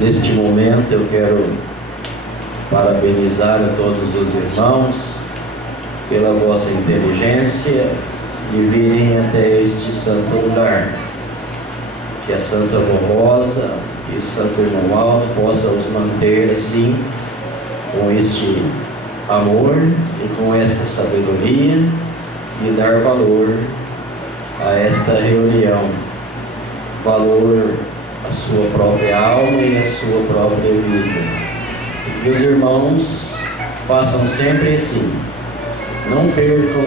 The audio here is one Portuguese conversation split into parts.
Neste momento eu quero parabenizar a todos os irmãos pela vossa inteligência de virem até este santo lugar. Que a Santa Rosa e o Santo Irmão Aldo possam os manter assim, com este amor e com esta sabedoria, e dar valor a esta reunião, valor à sua própria alma e à sua própria vida. E que os irmãos façam sempre assim, não percam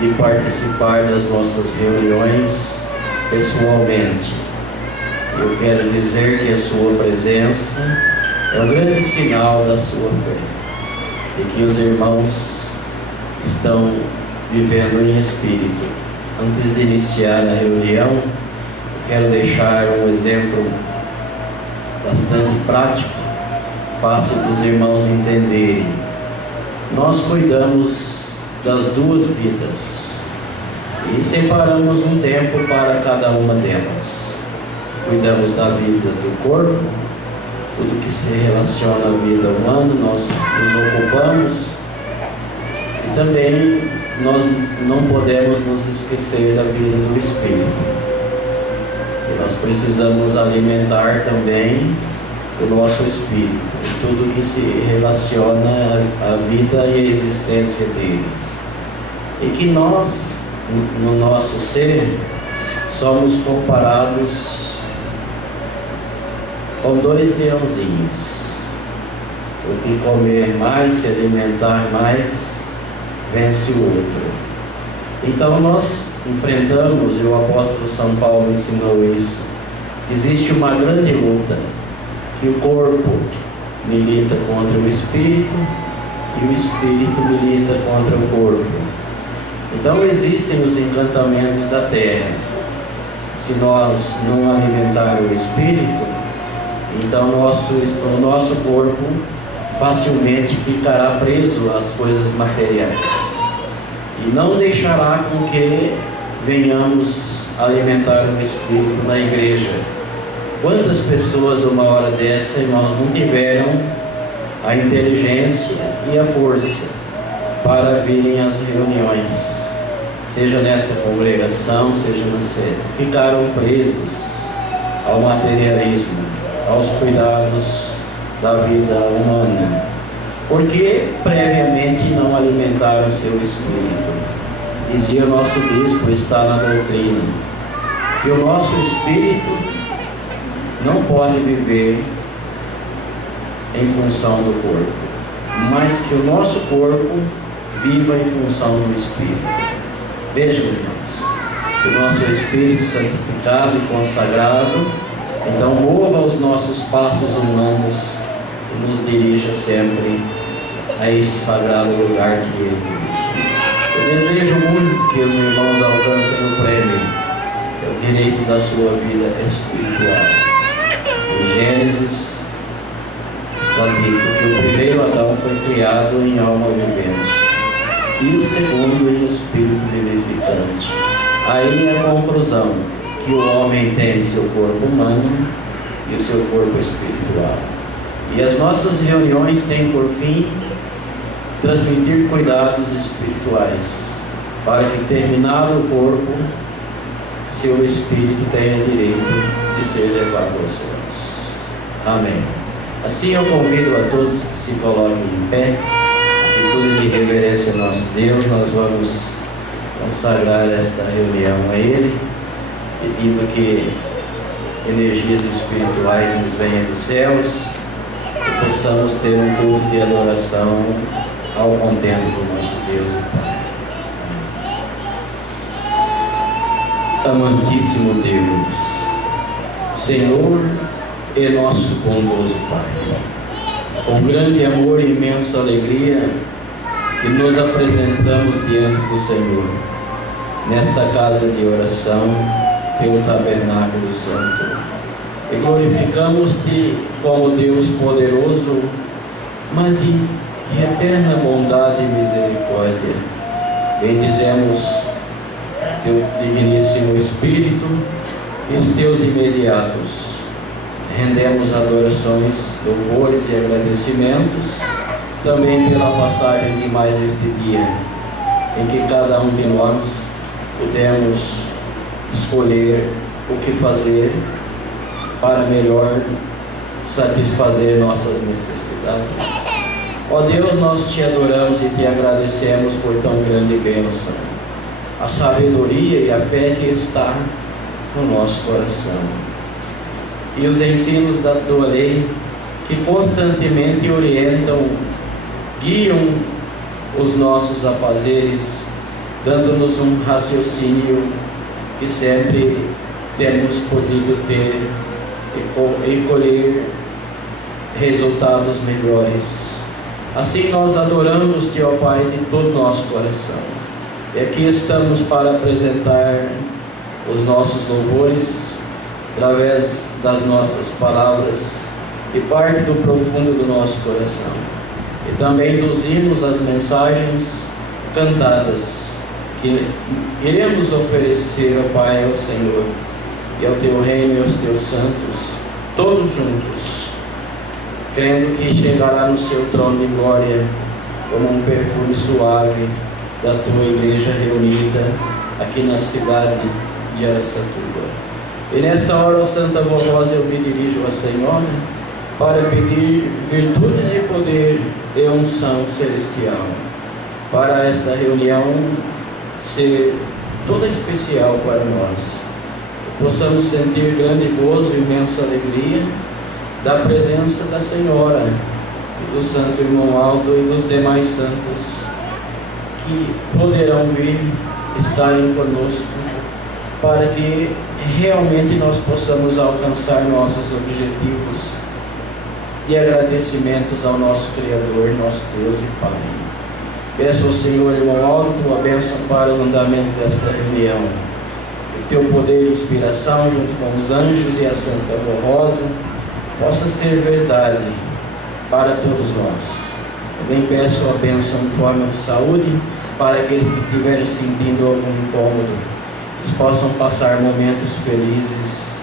de participar das nossas reuniões pessoalmente. Eu quero dizer que a sua presença é um grande sinal da sua fé, e que os irmãos estão vivendo em espírito. Antes de iniciar a reunião, eu quero deixar um exemplo bastante prático, fácil dos irmãos entenderem. Nós cuidamos das duas vidas e separamos um tempo para cada uma delas. Cuidamos da vida do corpo, tudo que se relaciona à vida humana, nós nos ocupamos, e também nós não podemos nos esquecer da vida do Espírito. E nós precisamos alimentar também o nosso Espírito, e tudo que se relaciona à vida e à existência dele. E que nós, no nosso ser, somos comparados com dois leãozinhos. O que comer mais, se alimentar mais, vence o outro. Então nós enfrentamos, e o apóstolo São Paulo ensinou isso, existe uma grande luta, que o corpo milita contra o espírito e o espírito milita contra o corpo. Então existem os encantamentos da terra. Se nós não alimentar o espírito, então o nosso corpo facilmente ficará preso às coisas materiais e não deixará com que venhamos alimentar o Espírito na igreja. Quantas pessoas uma hora dessa, irmãos, não tiveram a inteligência e a força para virem às reuniões, seja nesta congregação, seja na sede, ficaram presos ao materialismo, aos cuidados da vida humana, porque previamente não alimentaram seu espírito. Dizia o nosso bispo, está na doutrina, que o nosso espírito não pode viver em função do corpo, mas que o nosso corpo viva em função do espírito. Vejam, irmãos, que o nosso espírito santificado e consagrado então mova os nossos passos humanos e nos dirija sempre a este sagrado lugar que Ele dirige. Eu desejo muito que os irmãos alcancem o prêmio, que é o direito da sua vida espiritual. Em Gênesis está dito que o primeiro Adão foi criado em alma vivente e o segundo em espírito vivificante. Aí é a conclusão, que o homem tem seu corpo humano e o seu corpo espiritual. E as nossas reuniões têm por fim transmitir cuidados espirituais, para que, terminado o corpo, seu espírito tenha direito de ser levado aos céus. Amém. Assim eu convido a todos que se coloquem em pé, atitude de reverência ao nosso Deus. Nós vamos consagrar esta reunião a Ele, pedindo que energias espirituais nos venham dos céus e possamos ter um culto de adoração ao contento do nosso Deus e Pai. Amantíssimo Deus, Senhor e nosso bondoso Pai, com grande amor e imensa alegria que nos apresentamos diante do Senhor, nesta casa de oração, pelo tabernáculo santo, e glorificamos-te como Deus poderoso, mas de eterna bondade e misericórdia. Bendizemos teu digníssimo Espírito e os teus imediatos, rendemos adorações, louvores e agradecimentos, também pela passagem de mais este dia, em que cada um de nós pudemos escolher o que fazer para melhor satisfazer nossas necessidades. Ó Deus, nós te adoramos e te agradecemos por tão grande bênção, a sabedoria e a fé que está no nosso coração, e os ensinos da tua lei que constantemente orientam, guiam os nossos afazeres, dando-nos um raciocínio que sempre temos podido ter e colher resultados melhores. Assim nós adoramos-te, ó Pai, de todo o nosso coração. E aqui estamos para apresentar os nossos louvores através das nossas palavras e parte do profundo do nosso coração. E também dos hinos, as mensagens cantadas que iremos oferecer, ó Pai, ao Senhor e ao teu reino e aos teus santos, todos juntos, crendo que chegará no seu trono de glória como um perfume suave da tua igreja reunida aqui na cidade de Araçatuba. E nesta hora, ó Santa Vovosa, eu me dirijo à Senhora para pedir virtudes e poder e unção celestial, para esta reunião ser toda especial para nós. Possamos sentir grande gozo e imensa alegria da presença da Senhora e do Santo Irmão Aldo e dos demais santos que poderão vir estarem conosco, para que realmente nós possamos alcançar nossos objetivos de agradecimentos ao nosso Criador, nosso Deus e Pai. Peço ao Senhor, Irmão Aldo, tua bênção para o andamento desta reunião, que teu poder e inspiração junto com os anjos e a Santa Rosa possa ser verdade para todos nós. Também peço a bênção em forma de saúde para aqueles que estiverem sentindo algum incômodo, eles possam passar momentos felizes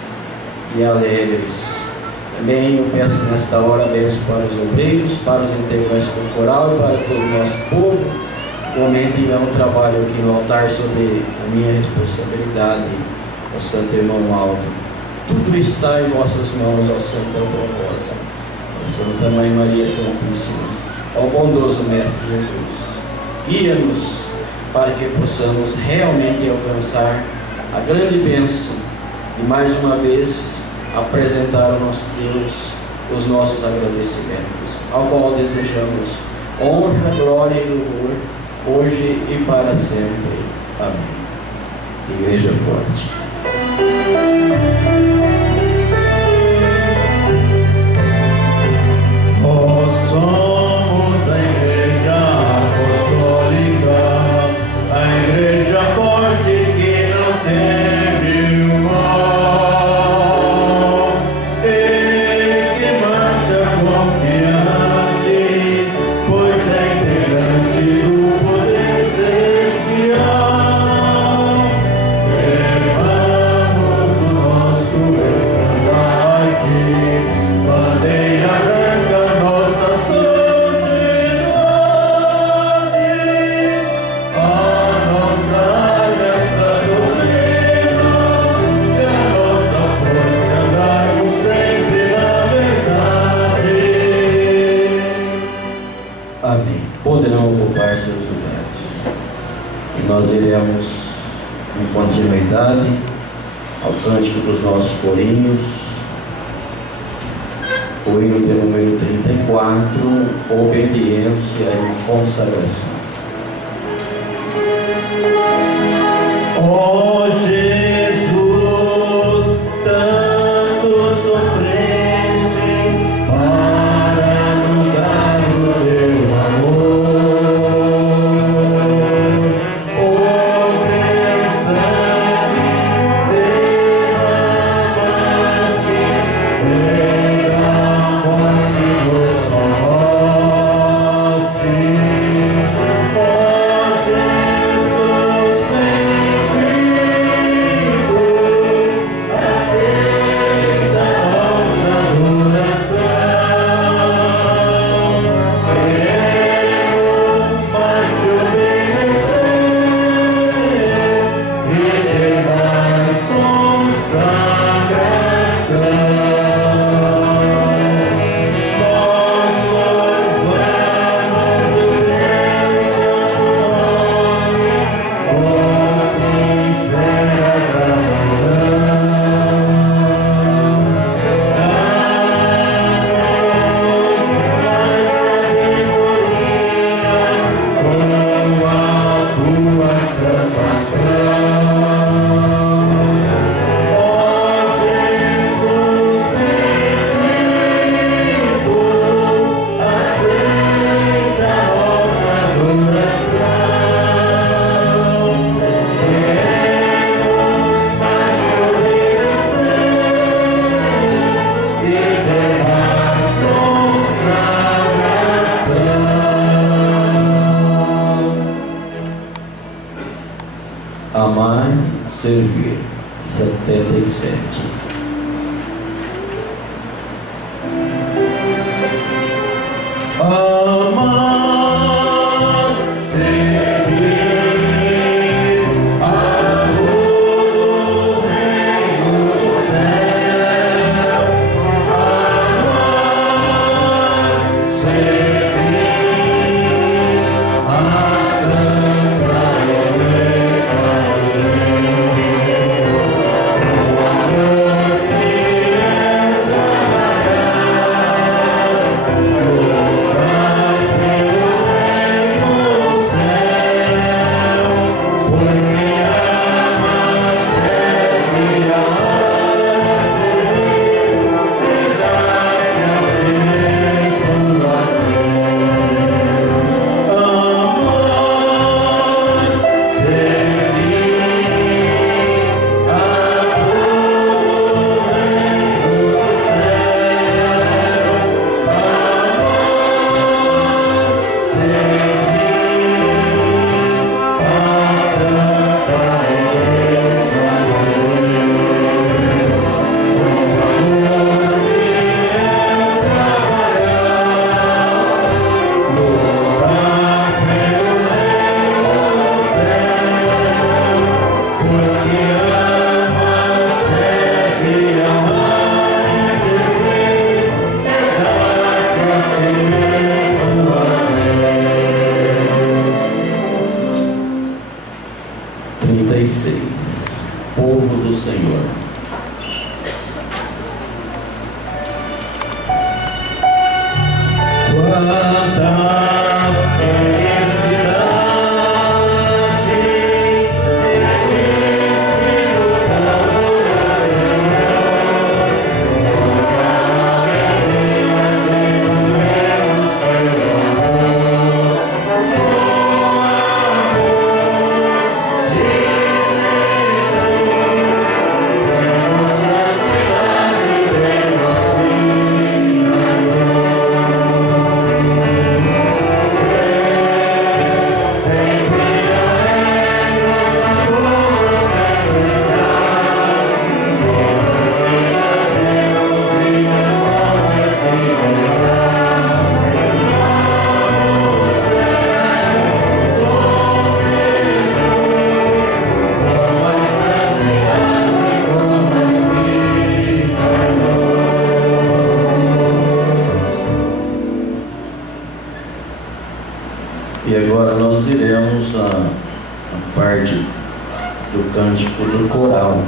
e alegres. Também eu peço nesta hora a bênção para os obreiros, para os integrantes do coral, para todo o nosso povo. Igualmente irá um trabalho aqui no altar sobre a minha responsabilidade, ó Santo Irmão Aldo. Tudo está em vossas mãos, ó Santa Rosa, ó Santa Mãe Maria Santíssima, ó bondoso Mestre Jesus. Guia-nos para que possamos realmente alcançar a grande bênção e mais uma vez apresentar ao nosso Deus os nossos agradecimentos, ao qual desejamos honra, glória e louvor, hoje e para sempre. Amém. Igreja forte. Nós somos a Igreja Apostólica, a Igreja forte que não teme o mal, e que marcha confiante, pois é integrante do poder celestial. Levamos o nosso estandarte, bandeira branca, nossa santidade, a nossa aliança doutrina e a nossa força andarmos sempre na verdade. Amém. Poderão ocupar seus lugares. E nós iremos, em continuidade ao cântico dos nossos corinhos, o hino de número 34, obediência e consagração. Ó Jesus, tanto sofreste para nos dar o teu amor. O teu sangue derramaste, pela morte nos salvaste. Ó Jesus, 37. Amar, seguir, amor do reino do céu. Amar, seguir, a santa igreja de Deus. O amor que é Povo do Senhor. Quanta felicidade existe no povo do Senhor. Quanta alegria tem no seu amor. O amor de E agora nós iremos a parte do cântico do coral.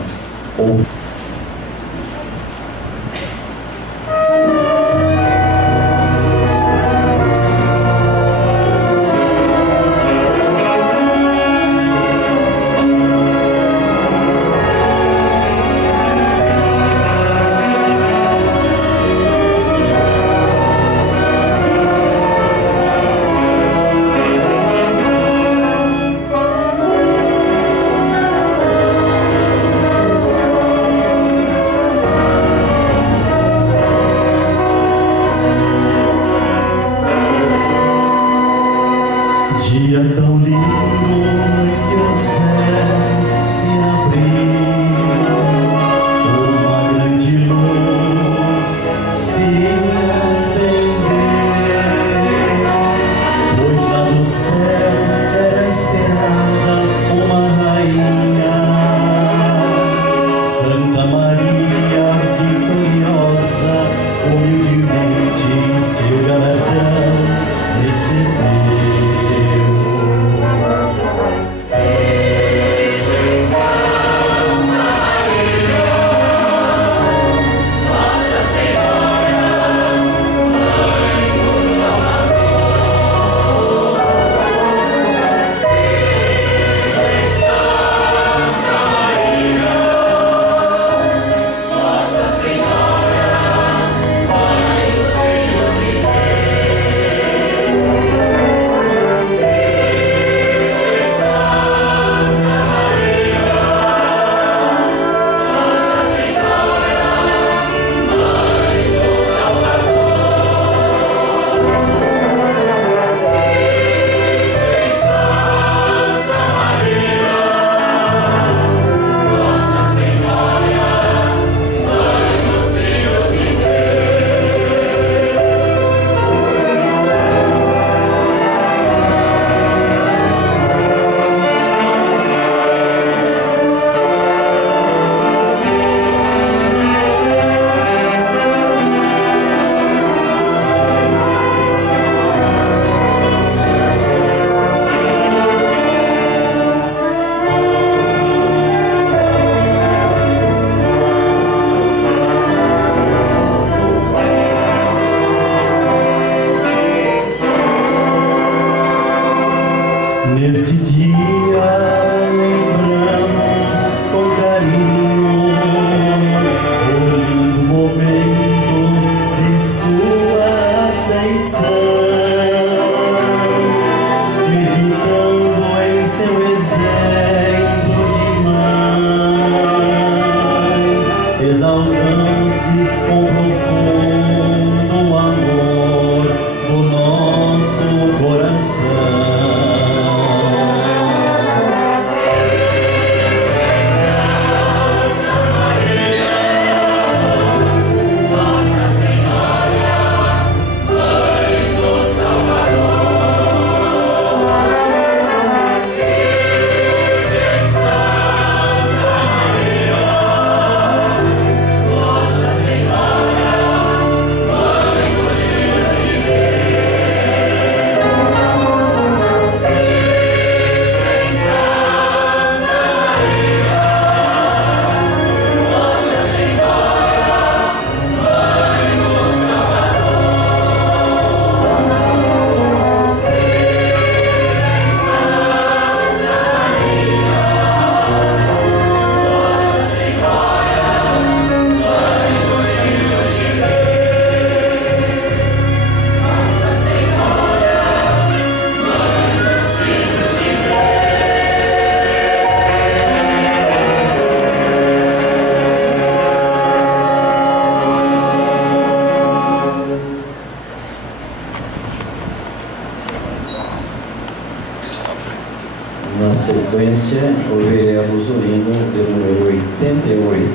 sequência, ouviremos o hino de número 88.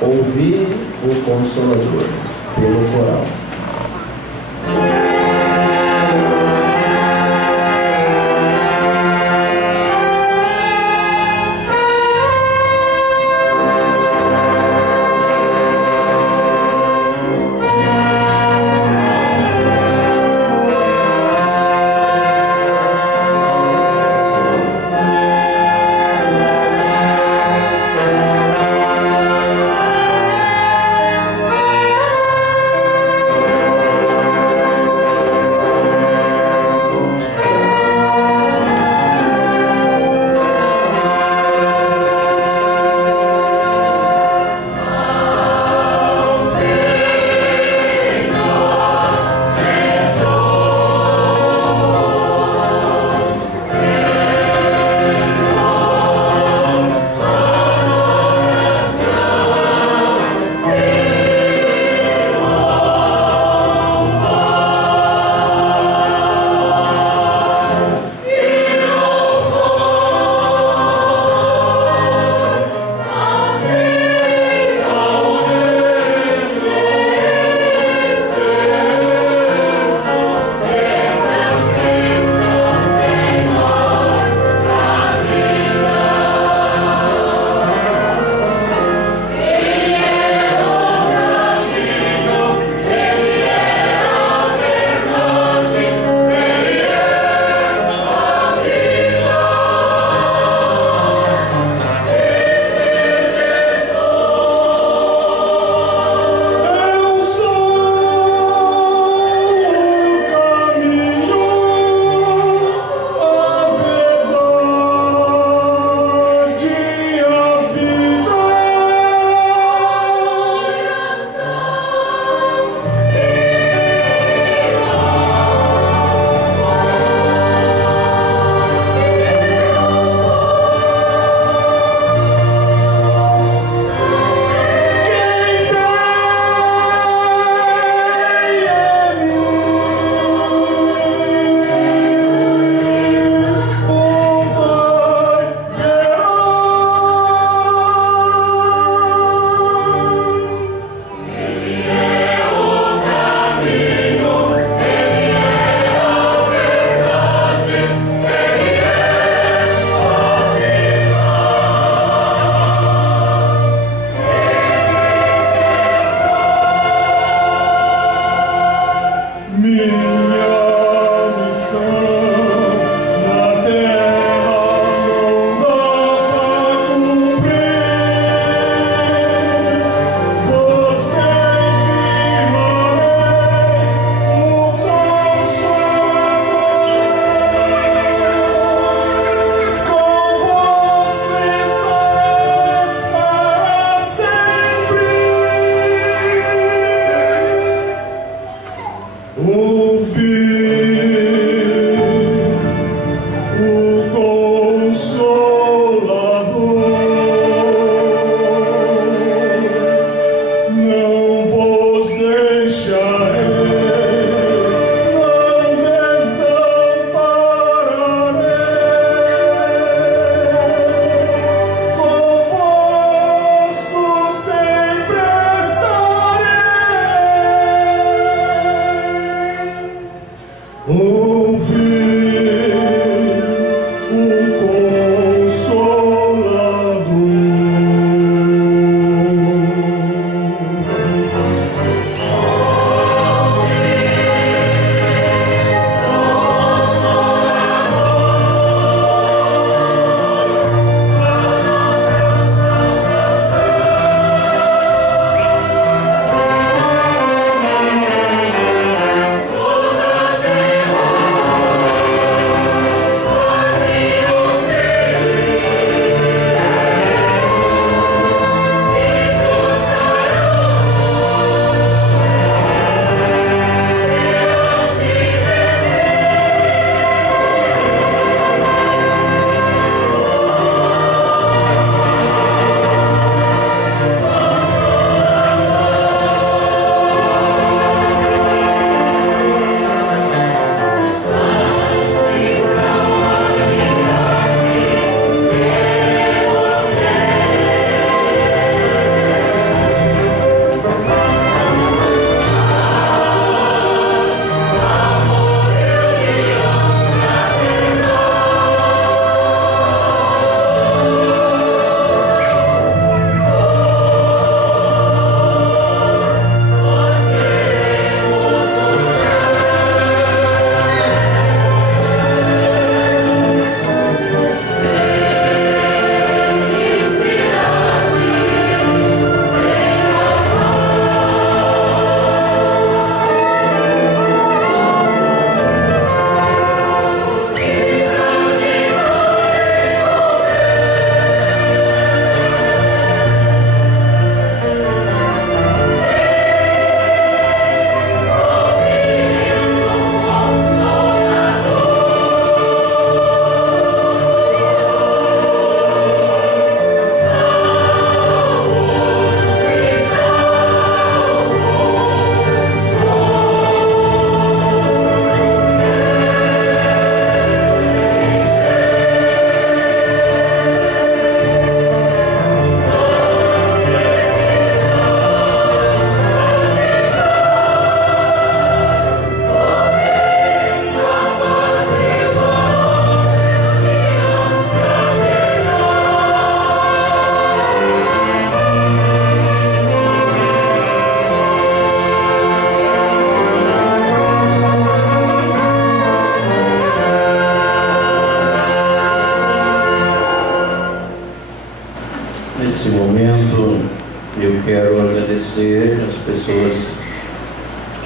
Ouvi o Consolador, pelo coral. Música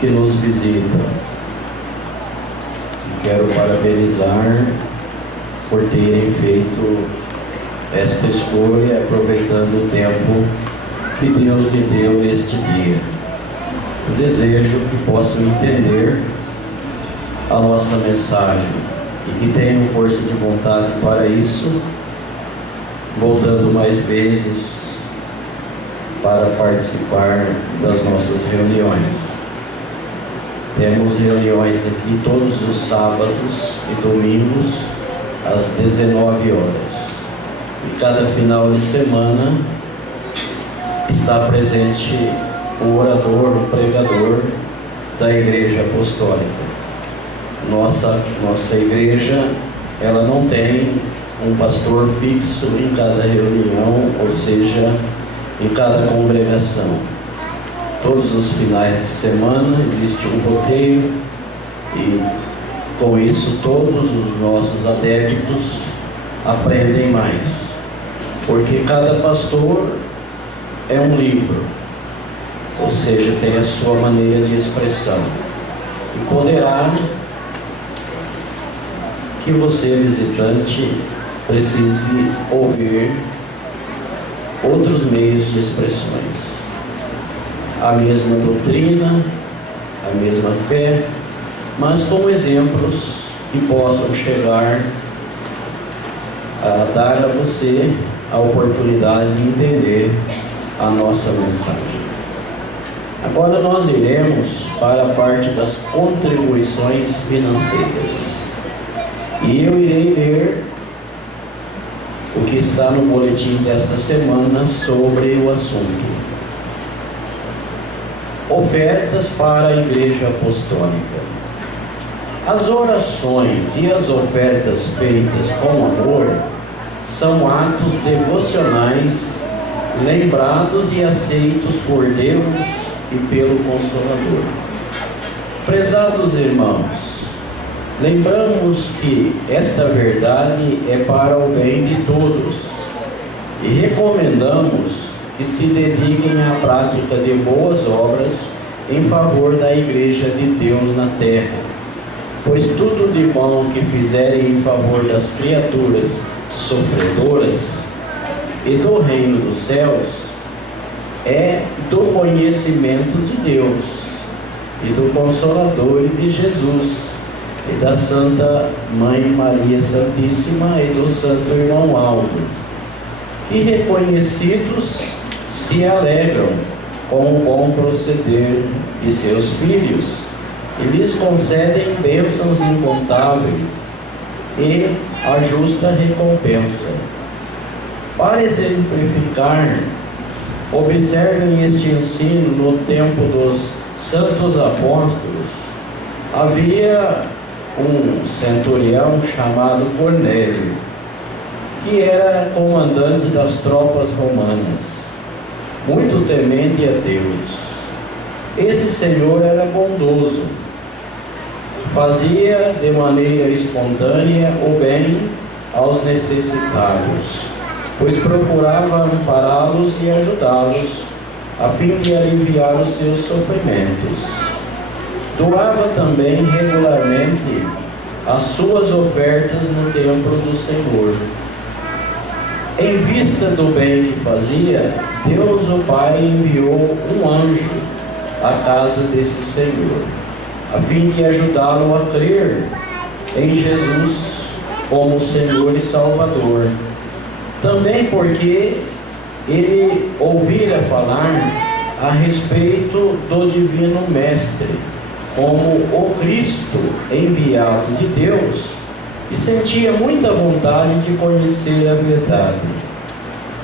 que nos visitam. Quero parabenizar por terem feito esta escolha, aproveitando o tempo que Deus lhe deu neste dia. Eu desejo que possam entender a nossa mensagem e que tenham força de vontade para isso, voltando mais vezes para participar das nossas reuniões. Temos reuniões aqui todos os sábados e domingos às 19 horas. E cada final de semana está presente o orador, o pregador da Igreja Apostólica. Nossa igreja, ela não tem um pastor fixo em cada reunião, ou seja, em cada congregação. Todos os finais de semana existe um roteiro e com isso todos os nossos adeptos aprendem mais, porque cada pastor é um livro, ou seja, tem a sua maneira de expressão, e poderá que você, visitante, precise ouvir outros meios de expressões. A mesma doutrina, a mesma fé, mas com exemplos que possam chegar a dar a você a oportunidade de entender a nossa mensagem. Agora nós iremos para a parte das contribuições financeiras. E eu irei ler o que está no boletim desta semana sobre o assunto. Ofertas para a Igreja Apostólica. As orações e as ofertas feitas com amor são atos devocionais lembrados e aceitos por Deus e pelo Consolador. Prezados irmãos, lembramos que esta verdade é para o bem de todos e recomendamos que se dediquem à prática de boas obras em favor da Igreja de Deus na terra, pois tudo de bom que fizerem em favor das criaturas sofredoras e do reino dos céus é do conhecimento de Deus e do Consolador e de Jesus e da Santa Mãe Maria Santíssima e do Santo Irmão Aldo, que reconhecidos se alegram com o bom proceder de seus filhos e lhes concedem bênçãos incontáveis e a justa recompensa. Para exemplificar, observem este ensino no tempo dos santos apóstolos. Havia um centurião chamado Cornélio, que era comandante das tropas romanas, muito temente a Deus. Esse senhor era bondoso, fazia de maneira espontânea o bem aos necessitados, pois procurava ampará-los e ajudá-los, a fim de aliviar os seus sofrimentos. Doava também regularmente as suas ofertas no templo do Senhor. Em vista do bem que fazia, Deus o Pai enviou um anjo à casa desse Senhor, a fim de ajudá-lo a crer em Jesus como Senhor e Salvador. Também porque ele ouvira falar a respeito do Divino Mestre como o Cristo enviado de Deus, e sentia muita vontade de conhecer a verdade.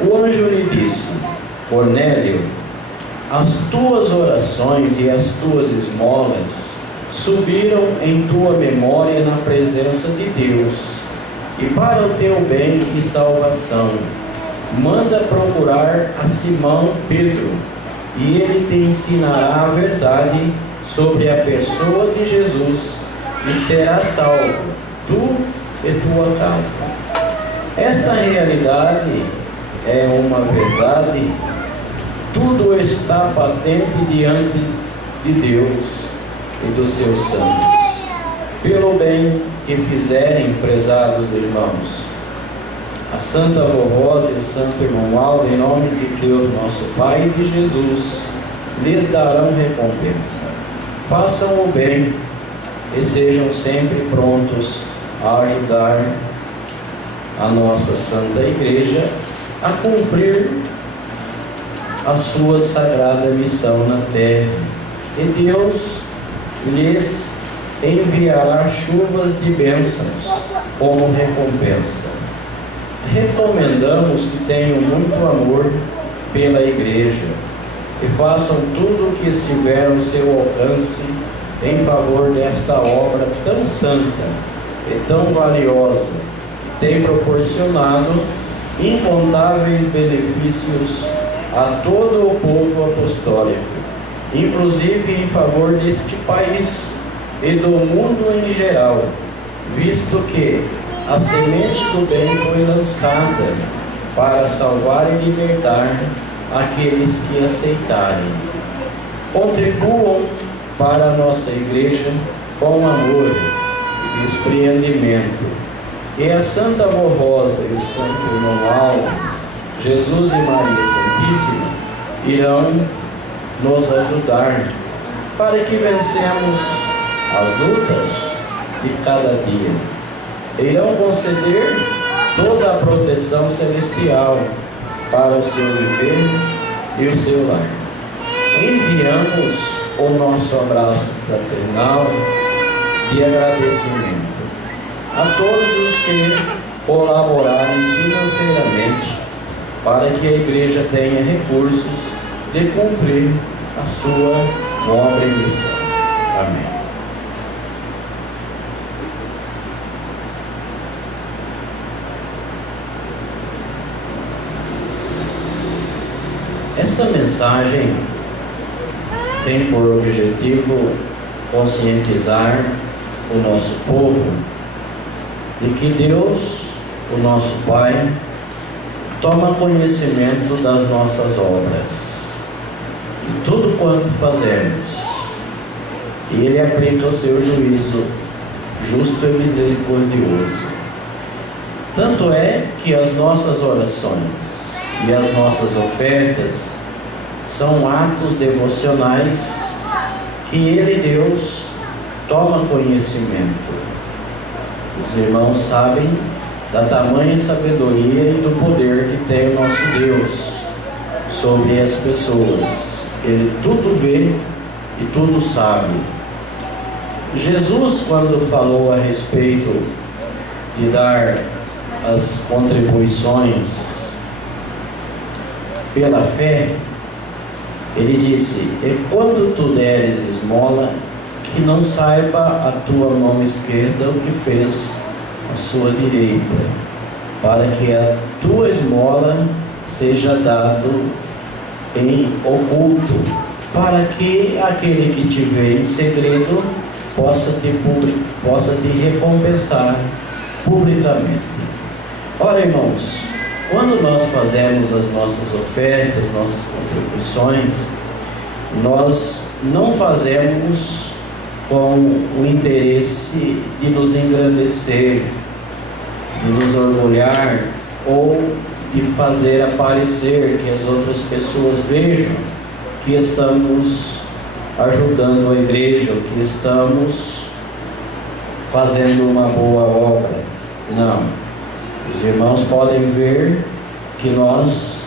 O anjo lhe disse: Cornélio, as tuas orações e as tuas esmolas subiram em tua memória na presença de Deus, e para o teu bem e salvação, manda procurar a Simão Pedro, e ele te ensinará a verdade sobre a pessoa de Jesus, e serás salvo, tu e tua casa. Esta realidade é uma verdade, tudo está patente diante de Deus e dos seus santos. Pelo bem que fizerem, prezados irmãos, a Santa Avó Rosa e o Santo Irmão Aldo, em nome de Deus nosso Pai e de Jesus, lhes darão recompensa. Façam o bem e sejam sempre prontos a ajudar a nossa Santa Igreja a cumprir a sua sagrada missão na terra. E Deus lhes enviará chuvas de bênçãos como recompensa. Recomendamos que tenham muito amor pela Igreja e façam tudo o que estiver ao seu alcance em favor desta obra tão santa e tão valiosa, que tem proporcionado incontáveis benefícios a todo o povo apostólico, inclusive em favor deste país e do mundo em geral, visto que a semente do bem foi lançada para salvar e libertar aqueles que aceitarem. Contribuam para a nossa Igreja com amor e desprendimento. E a Santa Avó Rosa e o Santo Irmão Aldo, Jesus e Maria Santíssima, irão nos ajudar para que vencemos as lutas de cada dia. Irão conceder toda a proteção celestial para o seu viver e o seu lar. Enviamos o nosso abraço fraternal de agradecimento a todos os que colaborarem financeiramente para que a Igreja tenha recursos de cumprir a sua nobre missão. Amém. Esta mensagem tem por objetivo conscientizar o nosso povo de que Deus, o nosso Pai, toma conhecimento das nossas obras, de tudo quanto fazemos, e Ele aplica o seu juízo justo e misericordioso. Tanto é que as nossas orações e as nossas ofertas são atos devocionais que Ele, Deus, toma conhecimento. Os irmãos sabem da tamanha sabedoria e do poder que tem o nosso Deus sobre as pessoas. Ele tudo vê e tudo sabe. Jesus, quando falou a respeito de dar as contribuições pela fé, Ele disse: e quando tu deres esmola, que não saiba a tua mão esquerda o que fez a sua direita, para que a tua esmola seja dado em oculto, para que aquele que te vê em segredo possa te recompensar publicamente. Ora, irmãos, quando nós fazemos as nossas ofertas, nossas contribuições, nós não fazemos com o interesse de nos engrandecer, de nos orgulhar ou de fazer aparecer, que as outras pessoas vejam que estamos ajudando a Igreja, ou que estamos fazendo uma boa obra. Não. Os irmãos podem ver que nós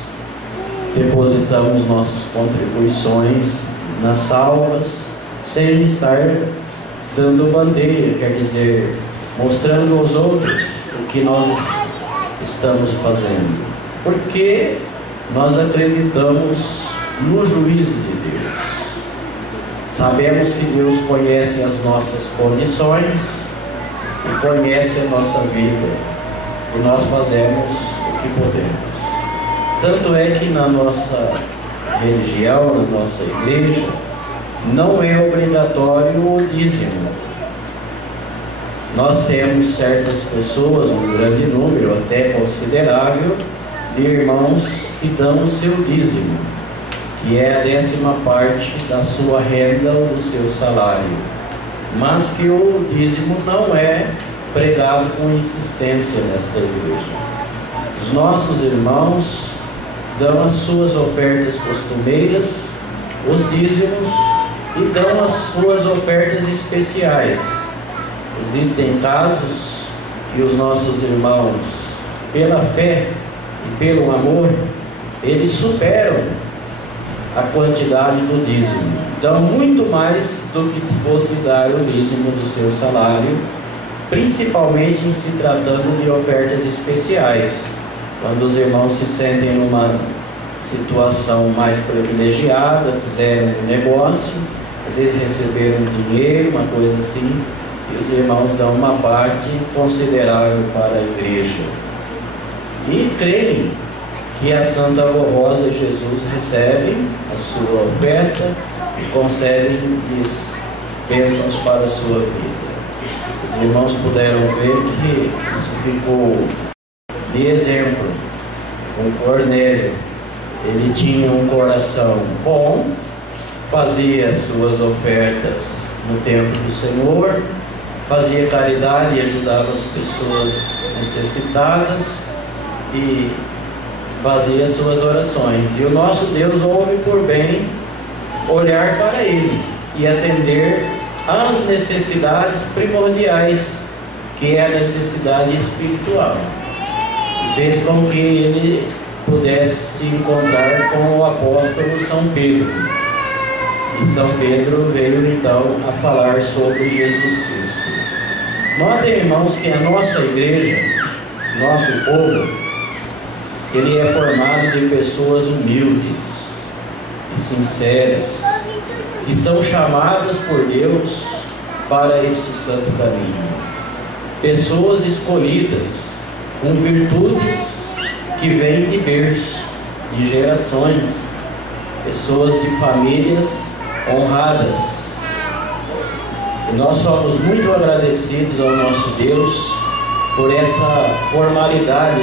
depositamos nossas contribuições nas salvas sem estar dando bandeira, quer dizer, mostrando aos outros o que nós estamos fazendo, porque nós acreditamos no juízo de Deus. Sabemos que Deus conhece as nossas condições e conhece a nossa vida, e nós fazemos o que podemos. Tanto é que na nossa religião, na nossa igreja, não é obrigatório o dízimo. Nós temos certas pessoas, um grande número, até considerável, de irmãos que dão o seu dízimo, que é a 10ª parte da sua renda ou do seu salário. mas que o dízimo não é pregado com insistência nesta igreja. Os nossos irmãos dão as suas ofertas costumeiras, os dízimos, e dão as suas ofertas especiais. Existem casos que os nossos irmãos, pela fé e pelo amor, eles superam a quantidade do dízimo, dão muito mais do que se fosse dar o dízimo do seu salário, principalmente em se tratando de ofertas especiais, quando os irmãos se sentem numa situação mais privilegiada, fizeram um negócio, às vezes receberam dinheiro, uma coisa assim, e os irmãos dão uma parte considerável para a igreja. E creem que a Santa Rosa e Jesus recebem a sua oferta e concedem-lhes bênçãos para a sua vida. Os irmãos puderam ver que isso ficou de exemplo com Cornélio. Ele tinha um coração bom, fazia as suas ofertas no templo do Senhor, fazia caridade e ajudava as pessoas necessitadas e fazia as suas orações. E o nosso Deus ouve por bem olhar para ele e atender às necessidades primordiais, que é a necessidade espiritual. E fez com que ele pudesse se encontrar com o apóstolo São Pedro. E São Pedro veio então a falar sobre Jesus Cristo. Notem, irmãos, que a nossa igreja, nosso povo, ele é formado de pessoas humildes e sinceras, que são chamadas por Deus para este santo caminho. Pessoas escolhidas, com virtudes que vêm de berço, de gerações, pessoas de famílias honradas. E nós somos muito agradecidos ao nosso Deus por essa formalidade,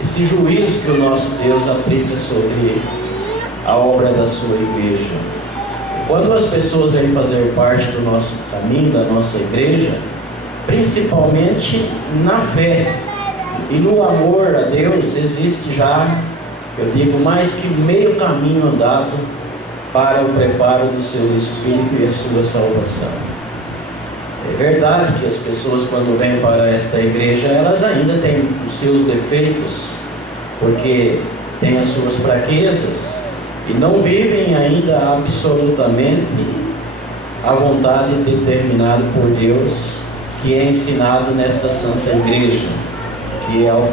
esse juízo que o nosso Deus aplica sobre a obra da sua igreja. Quando as pessoas vêm fazer parte do nosso caminho, da nossa igreja, principalmente na fé e no amor a Deus, existe já, eu digo, mais que meio caminho andado para o preparo do seu espírito e a sua salvação. É verdade que as pessoas, quando vêm para esta igreja, elas ainda têm os seus defeitos, porque têm as suas fraquezas e não vivem ainda absolutamente a vontade determinada por Deus, que é ensinado nesta Santa Igreja, que é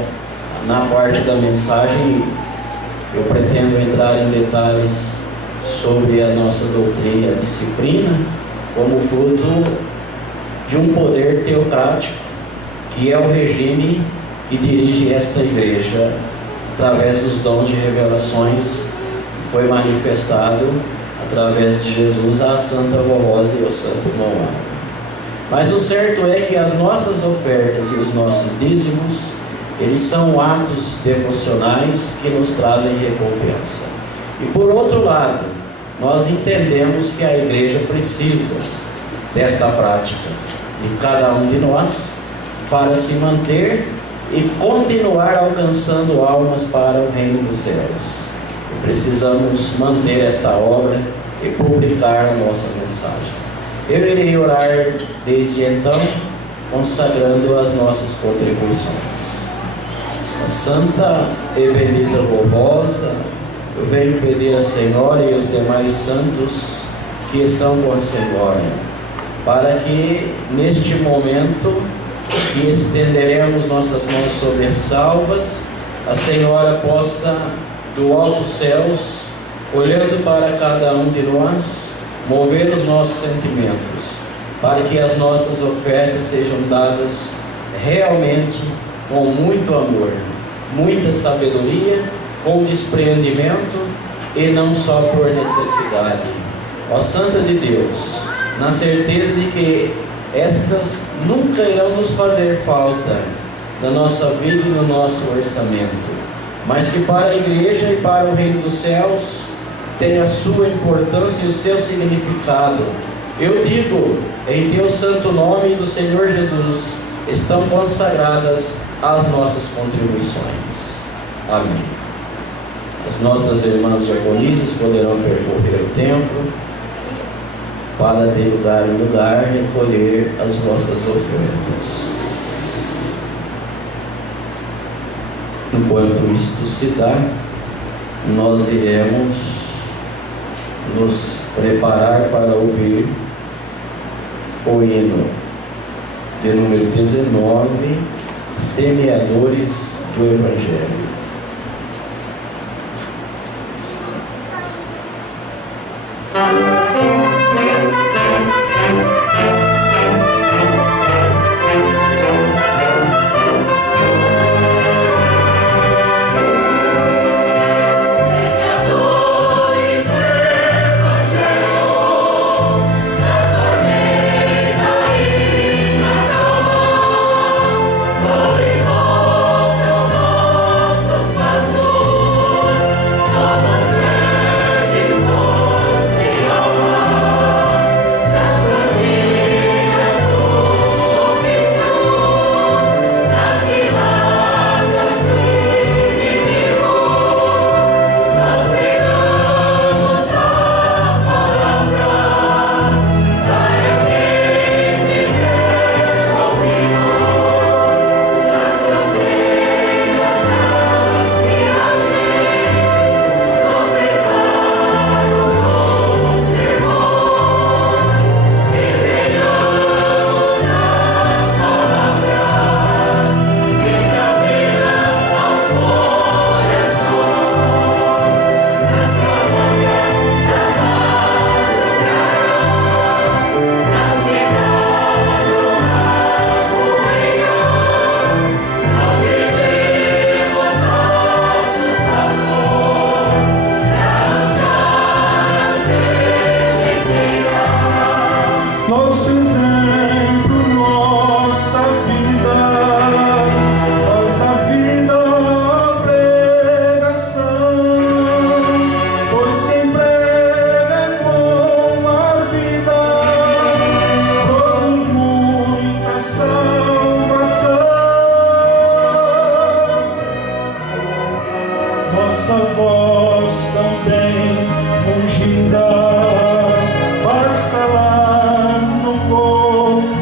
na parte da mensagem. Eu pretendo entrar em detalhes sobre a nossa doutrina, a disciplina, como fruto de um poder teocrático, que é o regime que dirige esta igreja através dos dons de revelações que foi manifestado através de Jesus à Santa Rosa e ao Santo Noah. Mas o certo é que as nossas ofertas e os nossos dízimos, eles são atos devocionais que nos trazem recompensa. E por outro lado, nós entendemos que a igreja precisa desta prática de cada um de nós para se manter e continuar alcançando almas para o reino dos céus. E precisamos manter esta obra e publicar a nossa mensagem. Eu irei orar desde então, consagrando as nossas contribuições. A Santa e bendita Rosa, eu venho pedir à Senhora e aos demais santos que estão com a Senhora, para que neste momento que estenderemos nossas mãos sobre as salvas, a Senhora possa, do alto céus, olhando para cada um de nós, mover os nossos sentimentos, para que as nossas ofertas sejam dadas realmente com muito amor, muita sabedoria, com despreendimento e não só por necessidade. Ó Santa de Deus, na certeza de que estas nunca irão nos fazer falta na nossa vida e no nosso orçamento, mas que para a igreja e para o reino dos céus tem a sua importância e o seu significado Eu digo, em teu santo nome do Senhor Jesus, estão consagradas as nossas contribuições. Amém. As nossas irmãs diaconisas poderão percorrer o templo para de lugar em lugar recolher as vossas ofertas. Enquanto isto se dá, nós iremos nos preparar para ouvir o hino de número 19, Semeadores do Evangelho. Ungida, faz calar no corpo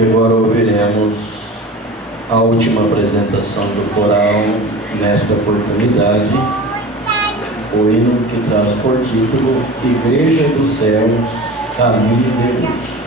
E agora ouviremos a última apresentação do coral nesta oportunidade, o hino que traz por título Igreja dos Céus, Caminho de Luz.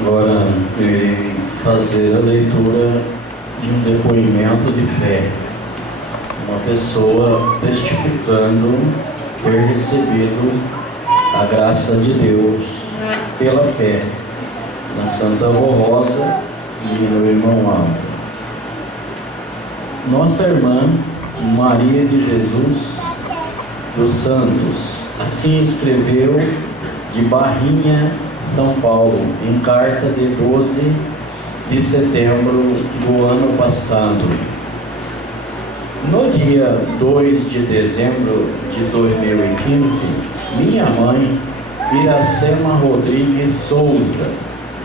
Agora eu irei fazer a leitura de um depoimento de fé. Uma pessoa testificando ter recebido a graça de Deus pela fé na Santa Avó Rosa e no irmão Aldo. Nossa irmã Maria de Jesus dos Santos assim escreveu de Barrinha, São Paulo, em carta de 12 de setembro do ano passado. No dia 2 de dezembro de 2015, minha mãe, Iracema Rodrigues Souza,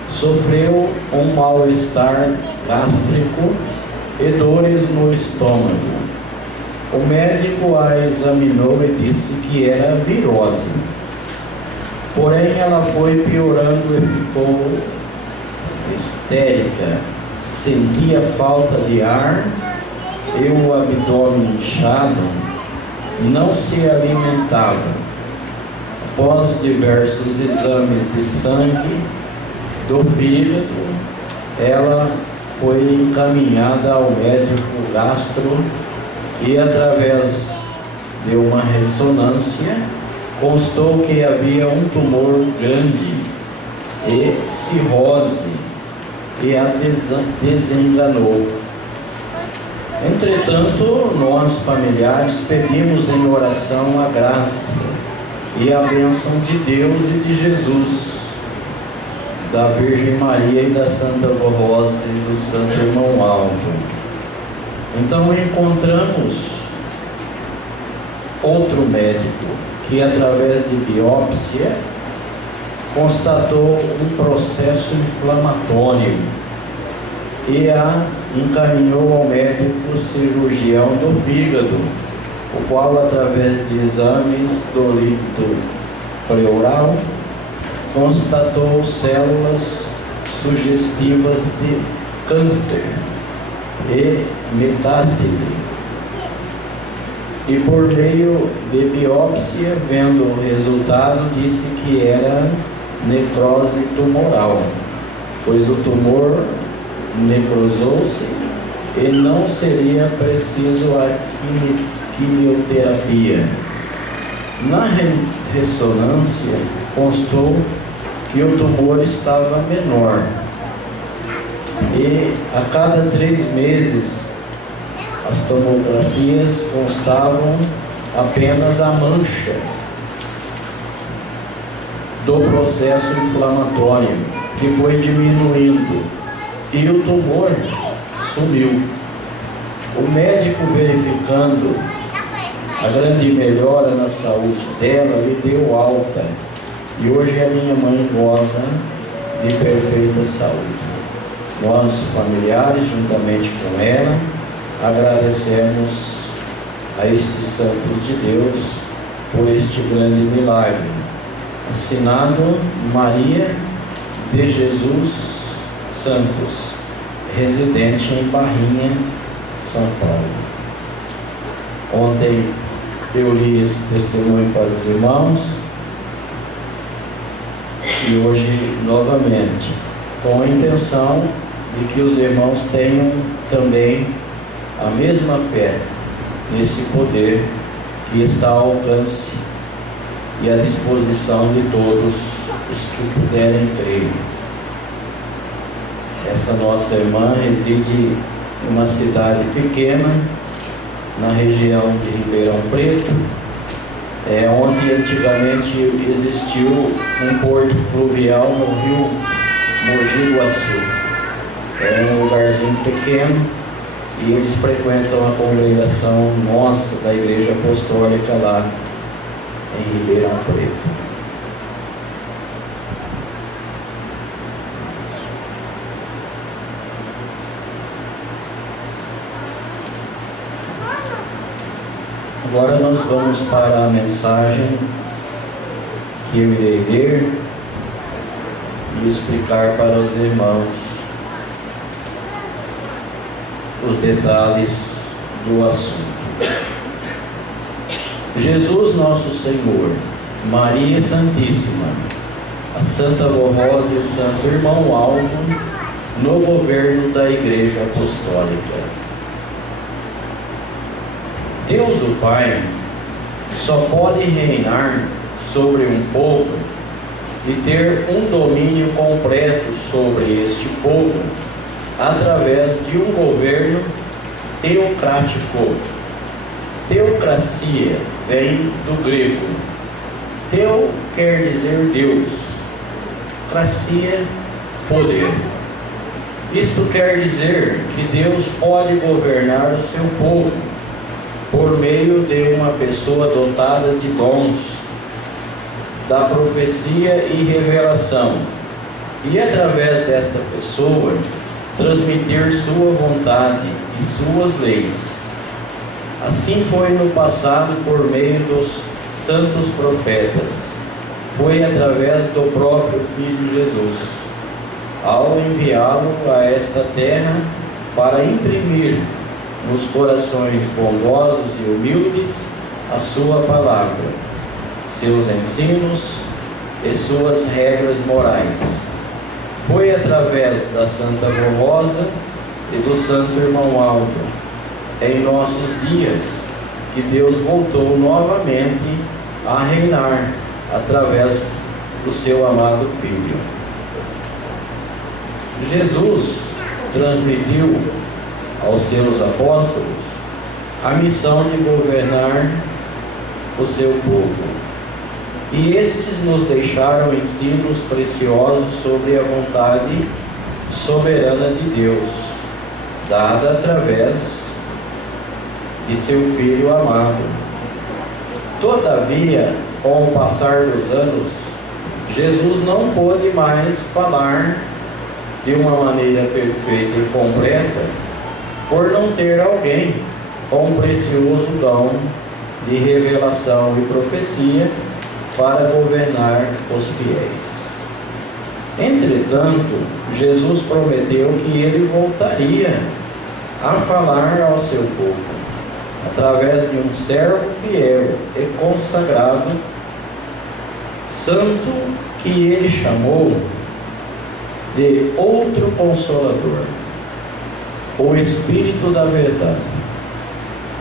sofreu um mal-estar gástrico e dores no estômago. O médico a examinou e disse que era virose. Porém, ela foi piorando e ficou histérica, sentia falta de ar e o abdômen inchado, não se alimentava. Após diversos exames de sangue do fígado, ela foi encaminhada ao médico gastro e, através de uma ressonância, constou que havia um tumor grande e cirrose, e a desenganou. Entretanto, nós familiares pedimos em oração a graça e a bênção de Deus e de Jesus, da Virgem Maria e da Santa Avó Rosa e do Santo Irmão Aldo. Então encontramos outro médico que, através de biópsia, constatou um processo inflamatório e a encaminhou ao médico cirurgião do fígado, o qual, através de exames do líquido pleural, constatou células sugestivas de câncer e metástase. E por meio de biópsia, vendo o resultado, disse que era necrose tumoral, pois o tumor necrosou-se e não seria preciso a quimioterapia. Na ressonância constou que o tumor estava menor e a cada 3 meses as tomografias constavam apenas a mancha do processo inflamatório, que foi diminuindo e o tumor sumiu. O médico, verificando a grande melhora na saúde dela, lhe deu alta e hoje a minha mãe goza de perfeita saúde. Nós, familiares, juntamente com ela, agradecemos a estes santos de Deus por este grande milagre. Assinado Maria de Jesus Santos, residente em Barrinha, São Paulo. Ontem eu li esse testemunho para os irmãos e hoje novamente, com a intenção de que os irmãos tenham também a mesma fé nesse poder que está ao alcance e à disposição de todos os que puderem crer. Essa nossa irmã reside em uma cidade pequena, na região de Ribeirão Preto, onde antigamente existiu um porto fluvial no rio Mogi Guaçu. É um lugarzinho pequeno e eles frequentam a congregação nossa da Igreja Apostólica lá em Ribeirão Preto. Agora nós vamos para a mensagem que eu irei ler e explicar para os irmãos os detalhes do assunto. Jesus nosso Senhor, Maria Santíssima, a Santa Rosa e o Santo Irmão Aldo no governo da Igreja Apostólica. Deus o Pai só pode reinar sobre um povo e ter um domínio completo sobre este povo através de um governo teocrático. Teocracia vem do grego. Teo quer dizer Deus, cracia, poder. Isto quer dizer que Deus pode governar o seu povo por meio de uma pessoa dotada de dons da profecia e revelação, e através desta pessoa transmitir sua vontade e suas leis. Assim foi no passado por meio dos santos profetas, foi através do próprio Filho Jesus, ao enviá-lo a esta terra para imprimir nos corações bondosos e humildes a sua palavra, seus ensinos e suas regras morais. Foi através da Santa Rosa e do Santo Irmão Aldo, em nossos dias, que Deus voltou novamente a reinar através do seu amado Filho. Jesus transmitiu aos seus apóstolos a missão de governar o seu povo. E estes nos deixaram ensinos preciosos sobre a vontade soberana de Deus, dada através de seu Filho amado. Todavia, com o passar dos anos, Jesus não pôde mais falar de uma maneira perfeita e completa, por não ter alguém com um precioso dom de revelação e profecia para governar os fiéis. Entretanto, Jesus prometeu que ele voltaria a falar ao seu povo, através de um servo fiel e consagrado, santo, que ele chamou de outro Consolador, o Espírito da Verdade,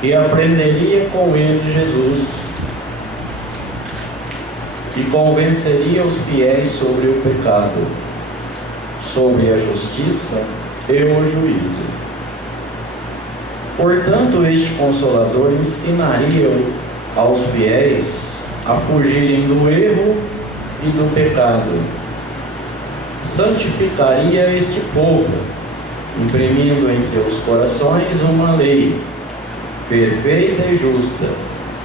que aprenderia com ele Jesus e convenceria os fiéis sobre o pecado, sobre a justiça e o juízo. Portanto, este Consolador ensinaria aos fiéis a fugirem do erro e do pecado. Santificaria este povo, imprimindo em seus corações uma lei perfeita e justa,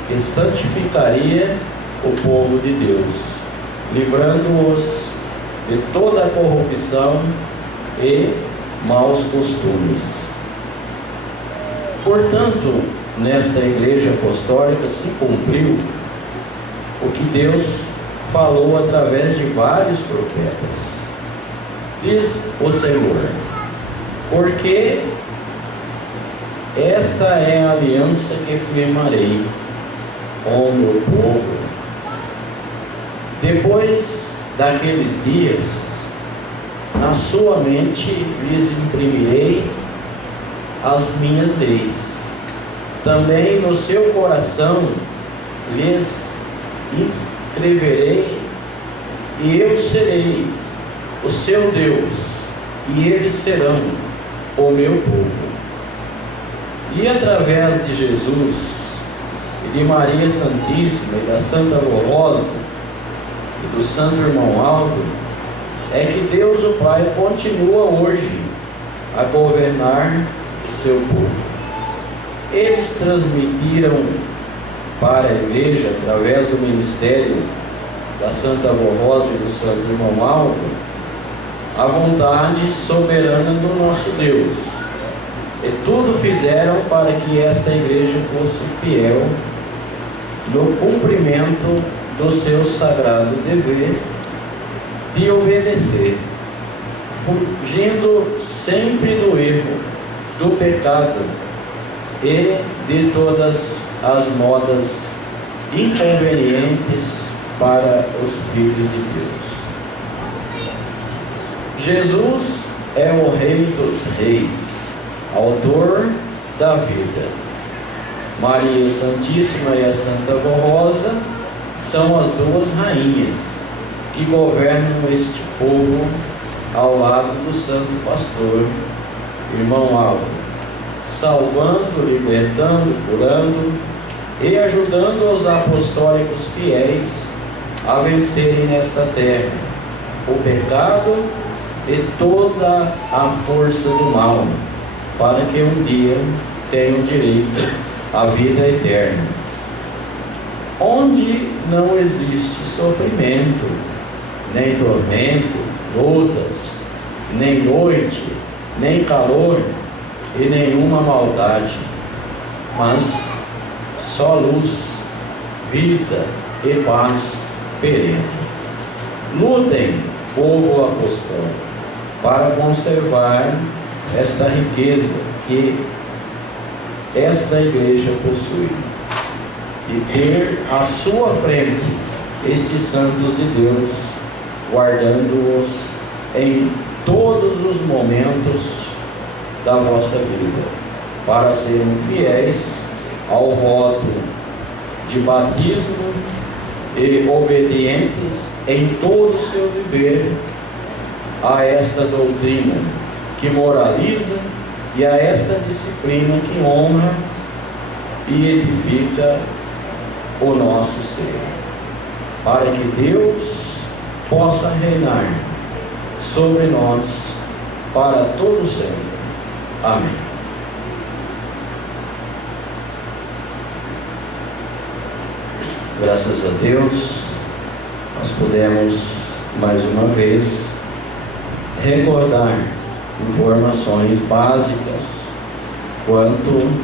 que santificaria o povo de Deus, livrando-os de toda a corrupção e maus costumes. Portanto, nesta Igreja Apostólica se cumpriu o que Deus falou através de vários profetas. Diz o Senhor: porque esta é a aliança que firmarei com o meu povo. Depois daqueles dias, na sua mente lhes imprimirei as minhas leis. Também no seu coração lhes escreverei, e eu serei o seu Deus, e eles serão o meu povo. E através de Jesus e de Maria Santíssima e da Santa Rosa e do Santo Irmão Aldo, é que Deus o Pai continua hoje a governar o seu povo. Eles transmitiram para a Igreja, através do ministério da Santa Rosa e do Santo Irmão Aldo, a vontade soberana do nosso Deus. E tudo fizeram para que esta Igreja fosse fiel no cumprimento do seu sagrado dever de obedecer, fugindo sempre do erro, do pecado e de todas as modas inconvenientes para os filhos de Deus. Jesus é o Rei dos Reis, autor da vida. Maria Santíssima e a Santa Rosa são as duas rainhas que governam este povo ao lado do Santo Pastor, irmão Álvaro, salvando, libertando, curando e ajudando os apostólicos fiéis a vencerem nesta terra o pecado e toda a força do mal, para que um dia tenham direito à vida eterna, onde não existe sofrimento, nem tormento, lutas, nem noite, nem calor e nenhuma maldade, mas só luz, vida e paz perene. Lutem, povo apostólico, para conservar esta riqueza que esta igreja possui e ter à sua frente estes santos de Deus, guardando-os em todos os momentos da vossa vida, para serem fiéis ao voto de batismo e obedientes em todo o seu viver a esta doutrina que moraliza e a esta disciplina que honra e edifica o nosso ser, para que Deus possa reinar sobre nós para todo sempre. Amém. Graças a Deus, nós podemos mais uma vez recordar informações básicas quanto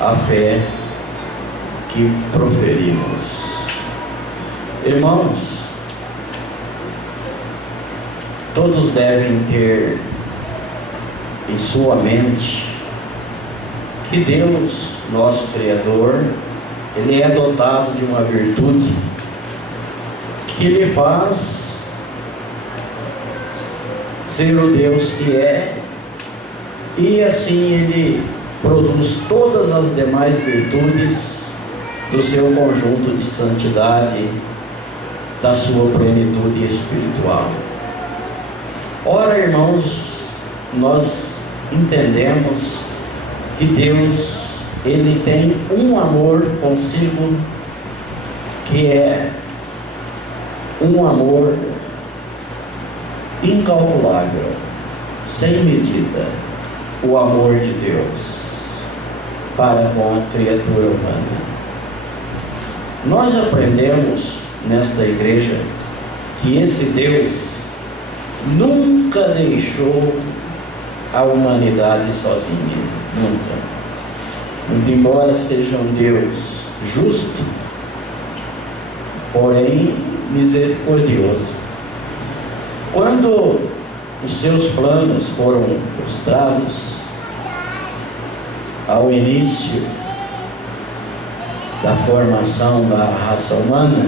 à fé que proferimos. Irmãos, todos devem ter em sua mente que Deus, nosso Criador, Ele é dotado de uma virtude que lhe faz ser o Deus que é, e assim Ele produz todas as demais virtudes do seu conjunto de santidade, da sua plenitude espiritual. Ora, irmãos, nós entendemos que Deus, Ele tem um amor consigo, que é um amor incalculável, sem medida, o amor de Deus para com a criatura humana. Nós aprendemos nesta igreja que esse Deus nunca deixou a humanidade sozinha, nunca. Muito embora seja um Deus justo, porém misericordioso. Quando os seus planos foram frustrados ao início da formação da raça humana,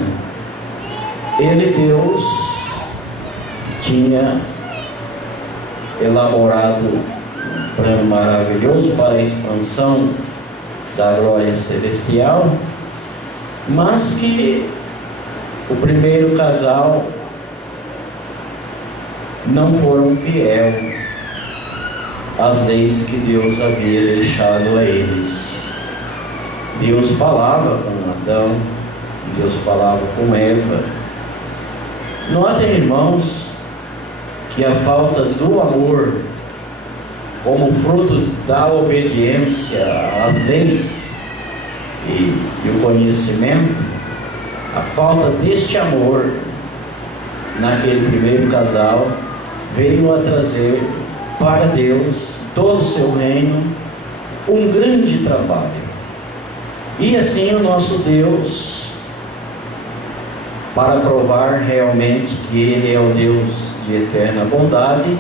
Deus, tinha elaborado um plano maravilhoso para a expansão da glória celestial, mas que o primeiro casal não foram fiéis às leis que Deus havia deixado a eles. Deus falava com Adão, Deus falava com Eva. Notem, irmãos, que a falta do amor, como fruto da obediência às leis e o conhecimento, a falta deste amor naquele primeiro casal veio a trazer para Deus, todo o seu reino, um grande trabalho. E assim o nosso Deus, para provar realmente que Ele é o Deus de eterna bondade,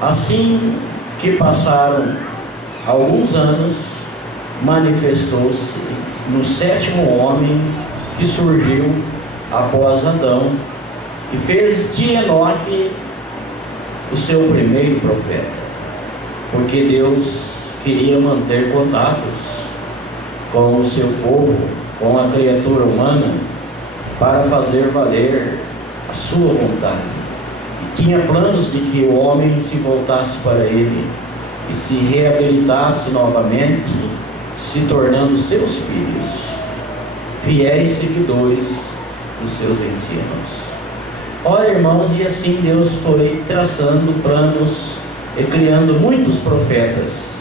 assim que passaram alguns anos, manifestou-se no sétimo homem que surgiu após Adão, e fez de Enoque o seu primeiro profeta, porque Deus queria manter contatos com o seu povo, com a criatura humana, para fazer valer a sua vontade. E tinha planos de que o homem se voltasse para Ele e se reabilitasse novamente, se tornando seus filhos, fiéis seguidores dos seus ensinos. Ora, irmãos, e assim Deus foi traçando planos e criando muitos profetas.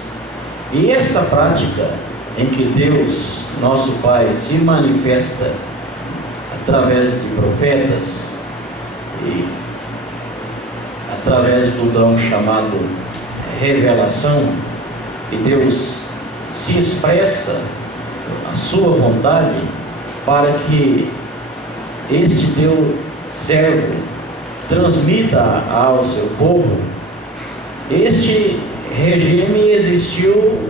E esta prática em que Deus, nosso Pai, se manifesta através de profetas e através do dom chamado revelação, e Deus se expressa a sua vontade para que este Deus servo transmita ao seu povo. Este regime existiu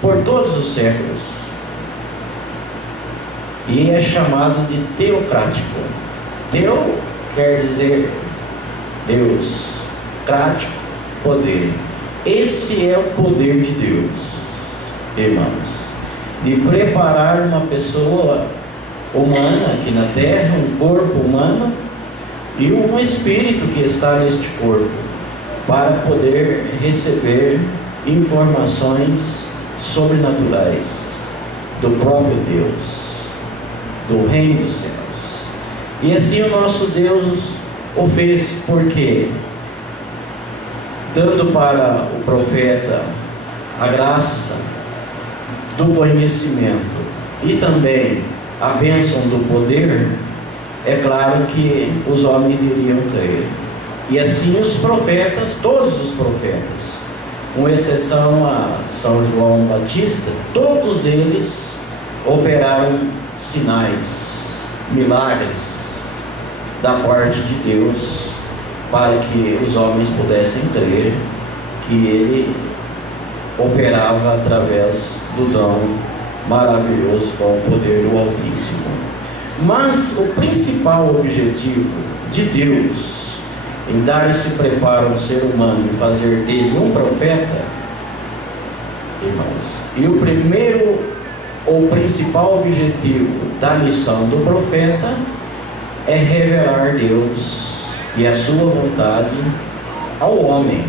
por todos os séculos e é chamado de teocrático. Teo quer dizer Deus, crático, poder. Esse é o poder de Deus, irmãos, de preparar uma pessoa humana aqui na terra, um corpo humano e um espírito que está neste corpo, para poder receber informações sobrenaturais do próprio Deus, do reino dos céus. E assim o nosso Deus o fez, porque dando para o profeta a graça do conhecimento e também a bênção do poder, é claro que os homens iriam crer. E assim os profetas, todos os profetas, com exceção a São João Batista, todos eles operaram sinais, milagres da parte de Deus, para que os homens pudessem crer que Ele operava através do dom maravilhoso com o poder do Altíssimo. Mas o principal objetivo de Deus em dar esse preparo ao ser humano e fazer dele um profeta, irmãos, e o primeiro ou principal objetivo da missão do profeta é revelar Deus e a sua vontade ao homem,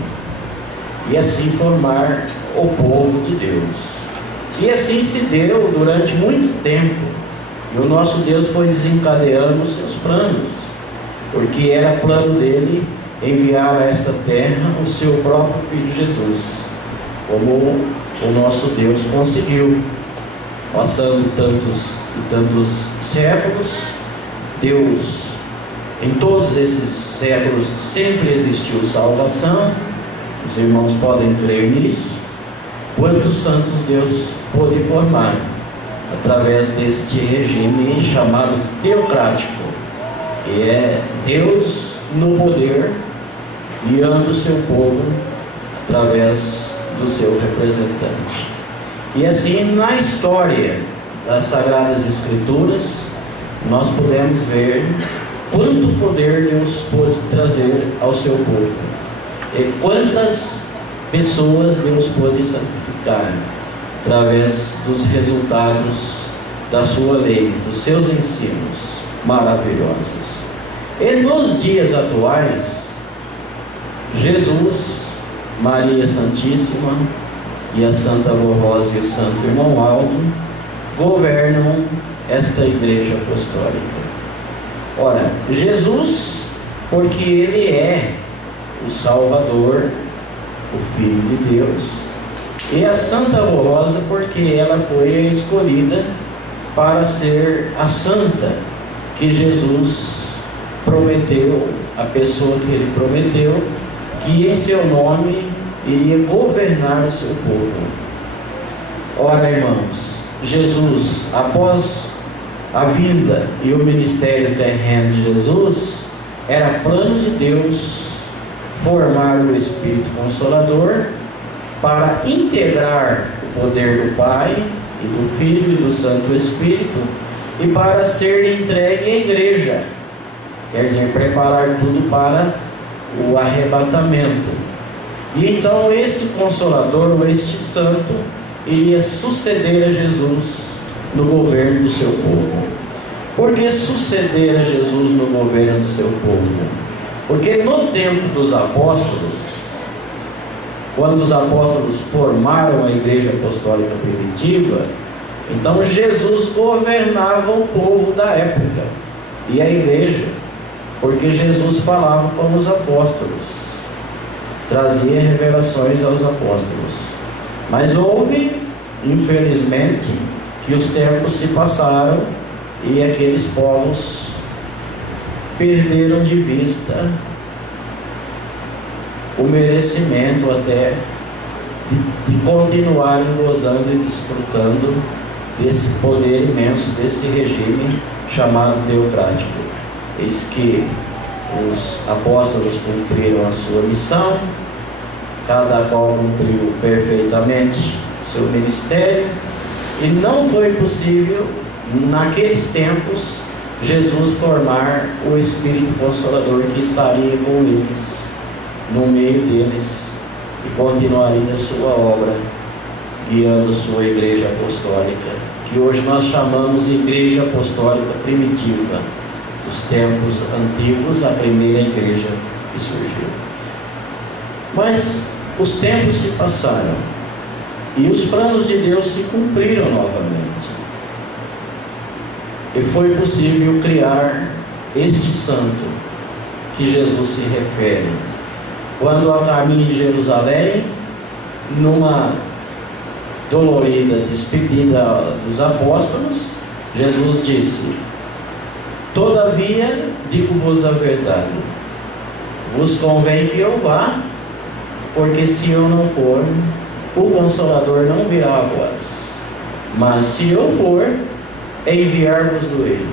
e assim formar o povo de Deus. E assim se deu durante muito tempo, e o nosso Deus foi desencadeando os seus planos, porque era plano dele enviar a esta terra o seu próprio Filho Jesus, como o nosso Deus conseguiu. Passando tantos séculos, Deus, em todos esses séculos, sempre existiu salvação. Os irmãos podem crer nisso. Quantos santos Deus pôde formar através deste regime chamado teocrático, que é Deus no poder, guiando o seu povo através do seu representante. E assim, na história das Sagradas Escrituras, nós podemos ver quanto poder Deus pôde trazer ao seu povo e quantas pessoas Deus pôde santificar através dos resultados da sua lei, dos seus ensinos maravilhosos. E nos dias atuais, Jesus, Maria Santíssima e a Santa Avó Rosa e o Santo Irmão Aldo governam esta Igreja Apostólica. Ora, Jesus, porque Ele é o Salvador, o Filho de Deus, e a Santa Avó Rosa, porque ela foi a escolhida para ser a santa que Jesus prometeu, a pessoa que Ele prometeu, que em seu nome iria governar o seu povo. Ora, irmãos, Jesus, após a vinda e o ministério terreno de Jesus, era plano de Deus formar o Espírito Consolador para integrar o poder do Pai e do Filho e do Santo Espírito, e para ser entregue à igreja, quer dizer, preparar tudo para o arrebatamento. E então esse Consolador, ou este Santo, iria suceder a Jesus no governo do seu povo. Por que suceder a Jesus no governo do seu povo? Porque no tempo dos apóstolos, quando os apóstolos formaram a Igreja Apostólica Primitiva, então Jesus governava o povo da época e a igreja, porque Jesus falava com os apóstolos, trazia revelações aos apóstolos. Mas houve, infelizmente, que os tempos se passaram e aqueles povos perderam de vista o merecimento até de continuarem gozando e desfrutando desse poder imenso, desse regime chamado teocrático. Eis que os apóstolos cumpriram a sua missão, cada qual cumpriu perfeitamente seu ministério, e não foi possível, naqueles tempos, Jesus formar o Espírito Consolador que estaria com eles, no meio deles, e continuaria a sua obra, guiando sua Igreja Apostólica, que hoje nós chamamos Igreja Apostólica Primitiva, dos tempos antigos, a primeira igreja que surgiu. Mas os tempos se passaram e os planos de Deus se cumpriram novamente, e foi possível criar este santo que Jesus se refere. Quando ao caminho de Jerusalém, numa dolorida despedida dos apóstolos, Jesus disse: todavia digo-vos a verdade, vos convém que eu vá, porque se eu não for, o Consolador não virá a vós, mas se eu for, enviar-vos-o ele.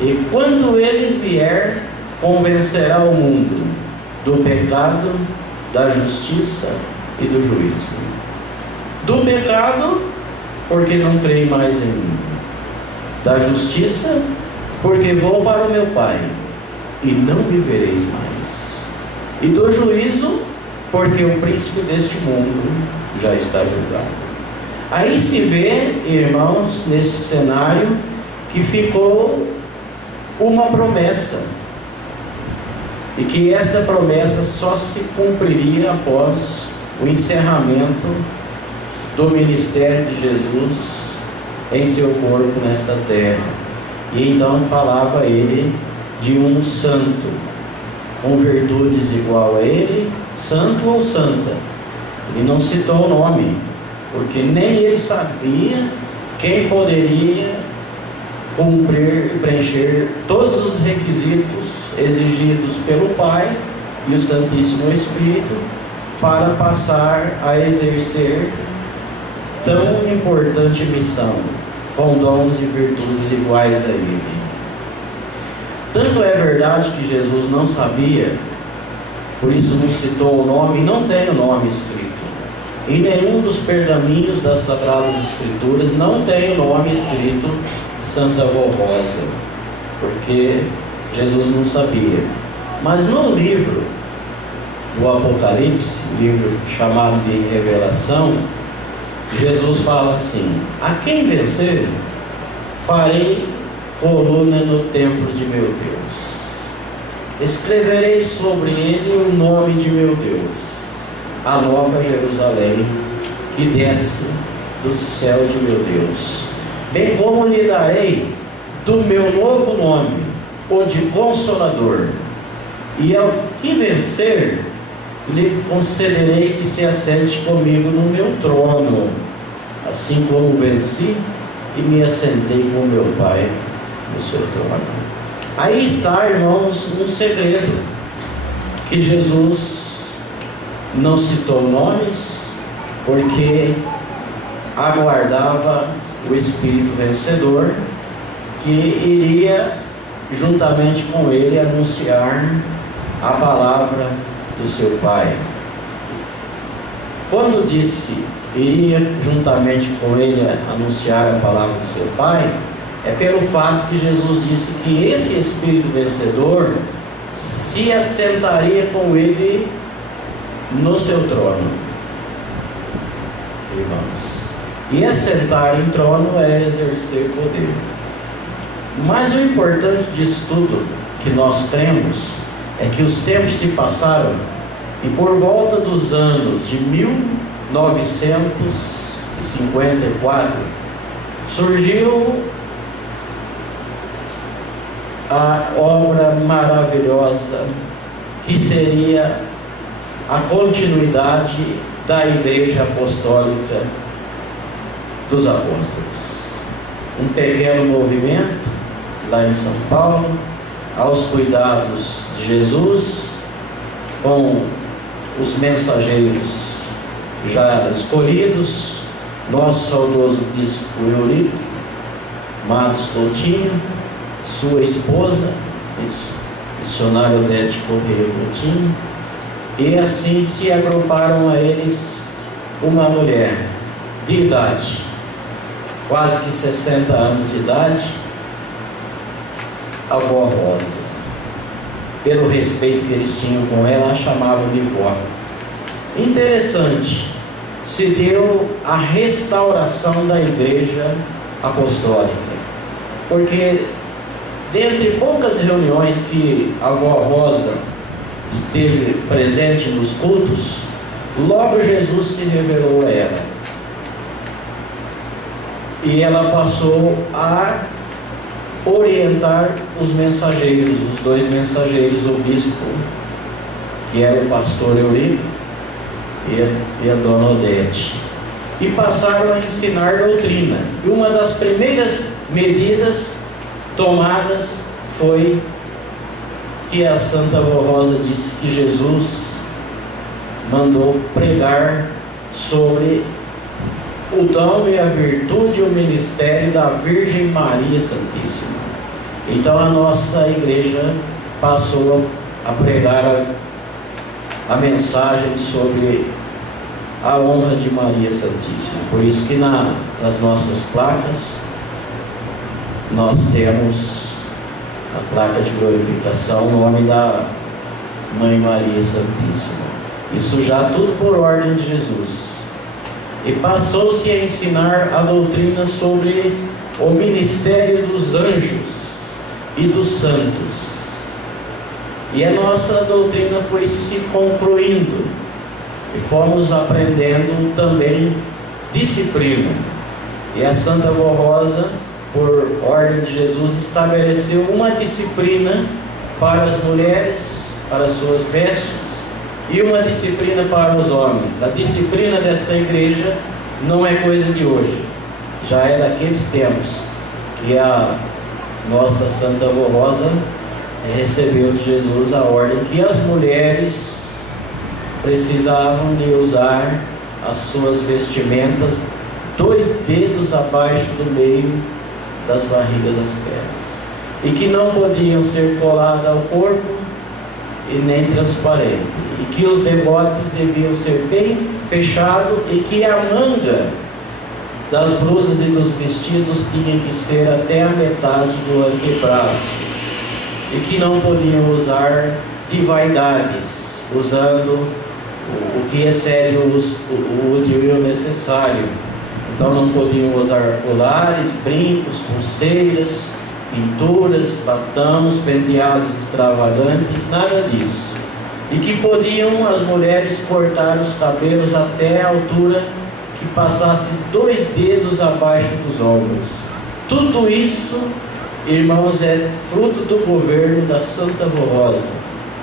E quando ele vier, convencerá o mundo do pecado, da justiça e do juízo. Do pecado, porque não creio mais em mim. Da justiça, porque vou para o meu Pai e não me vereis mais. E do juízo, porque o príncipe deste mundo já está julgado. Aí se vê, irmãos, nesse cenário, que ficou uma promessa, e que esta promessa só se cumpriria após o encerramento do ministério de Jesus em seu corpo nesta terra. E então falava ele de um santo, com virtudes igual a ele, santo ou santa. Ele não citou o nome, porque nem ele sabia quem poderia cumprir e preencher todos os requisitos exigidos pelo Pai e o Santíssimo Espírito para passar a exercer tão importante missão, com dons e virtudes iguais a ele. Tanto é verdade que Jesus não sabia, por isso não citou o nome, não tem o nome escrito. Em nenhum dos pergaminhos das Sagradas Escrituras não tem o nome escrito Santa Avó Rosa, porque Jesus não sabia. Mas no livro do Apocalipse, livro chamado de Revelação, Jesus fala assim: a quem vencer, farei coluna no templo de meu Deus, escreverei sobre ele o nome de meu Deus, a nova Jerusalém que desce do céu de meu Deus, bem como lhe darei do meu novo nome, o de Consolador, e ao que vencer, lhe concederei que se assente comigo no meu trono, assim como venci e me assentei com meu Pai no seu trono. Aí está, irmãos, um segredo, que Jesus não citou nomes, porque aguardava o Espírito vencedor, que iria juntamente com ele anunciar a palavra do seu Pai. Quando disse iria juntamente com ele anunciar a palavra do seu Pai, é pelo fato que Jesus disse que esse Espírito vencedor se assentaria com ele no seu trono. Irmãos, e assentar em trono é exercer poder. Mas o importante disso tudo que nós cremos é que os tempos se passaram e por volta dos anos de 1954 surgiu a obra maravilhosa que seria a continuidade da Igreja Apostólica dos Apóstolos. Um pequeno movimento lá em São Paulo, aos cuidados de Jesus, com os mensageiros já escolhidos, nosso saudoso bispo Eurico Matos Coutinho, sua esposa, missionária Odete Correia Coutinho, e assim se agruparam a eles uma mulher de idade, quase que 60 anos de idade, a avó Rosa. Pelo respeito que eles tinham com ela, a chamavam de vó. Interessante, se deu a restauração da Igreja Apostólica, porque dentre poucas reuniões que a avó Rosa esteve presente nos cultos, logo Jesus se revelou a ela. E ela passou a orientar os mensageiros, os dois mensageiros, o bispo, que era o pastor Eurico, e a dona Odete. E passaram a ensinar doutrina. E uma das primeiras medidas tomadas foi que a Santa Avó Rosa disse que Jesus mandou pregar sobre o dom e a virtude e o ministério da Virgem Maria Santíssima. Então a nossa igreja passou a pregar a mensagem sobre a honra de Maria Santíssima. Por isso que nas nossas placas nós temos a placa de glorificação, o nome da Mãe Maria Santíssima. Isso já tudo por ordem de Jesus. E passou-se a ensinar a doutrina sobre o ministério dos anjos e dos santos. E a nossa doutrina foi se concluindo e fomos aprendendo também disciplina. E a Santa Avó Rosa, por ordem de Jesus, estabeleceu uma disciplina para as mulheres, para as suas vestes, e uma disciplina para os homens. A disciplina desta igreja não é coisa de hoje, já é daqueles tempos que a nossa Santa Avó Rosa recebeu de Jesus a ordem que as mulheres precisavam de usar as suas vestimentas 2 dedos abaixo do meio das barrigas das pernas, e que não podiam ser coladas ao corpo e nem transparente, e que os decotes deviam ser bem fechados, e que a manga das blusas e dos vestidos tinha que ser até a metade do antebraço, e que não podiam usar de vaidades, usando o que excede o útil e o necessário. Então não podiam usar colares, brincos, pulseiras, pinturas, batamos, penteados extravagantes, nada disso. E que podiam as mulheres cortar os cabelos até a altura que passasse 2 dedos abaixo dos ombros. Tudo isso, irmãos, é fruto do governo da Santa Avó Rosa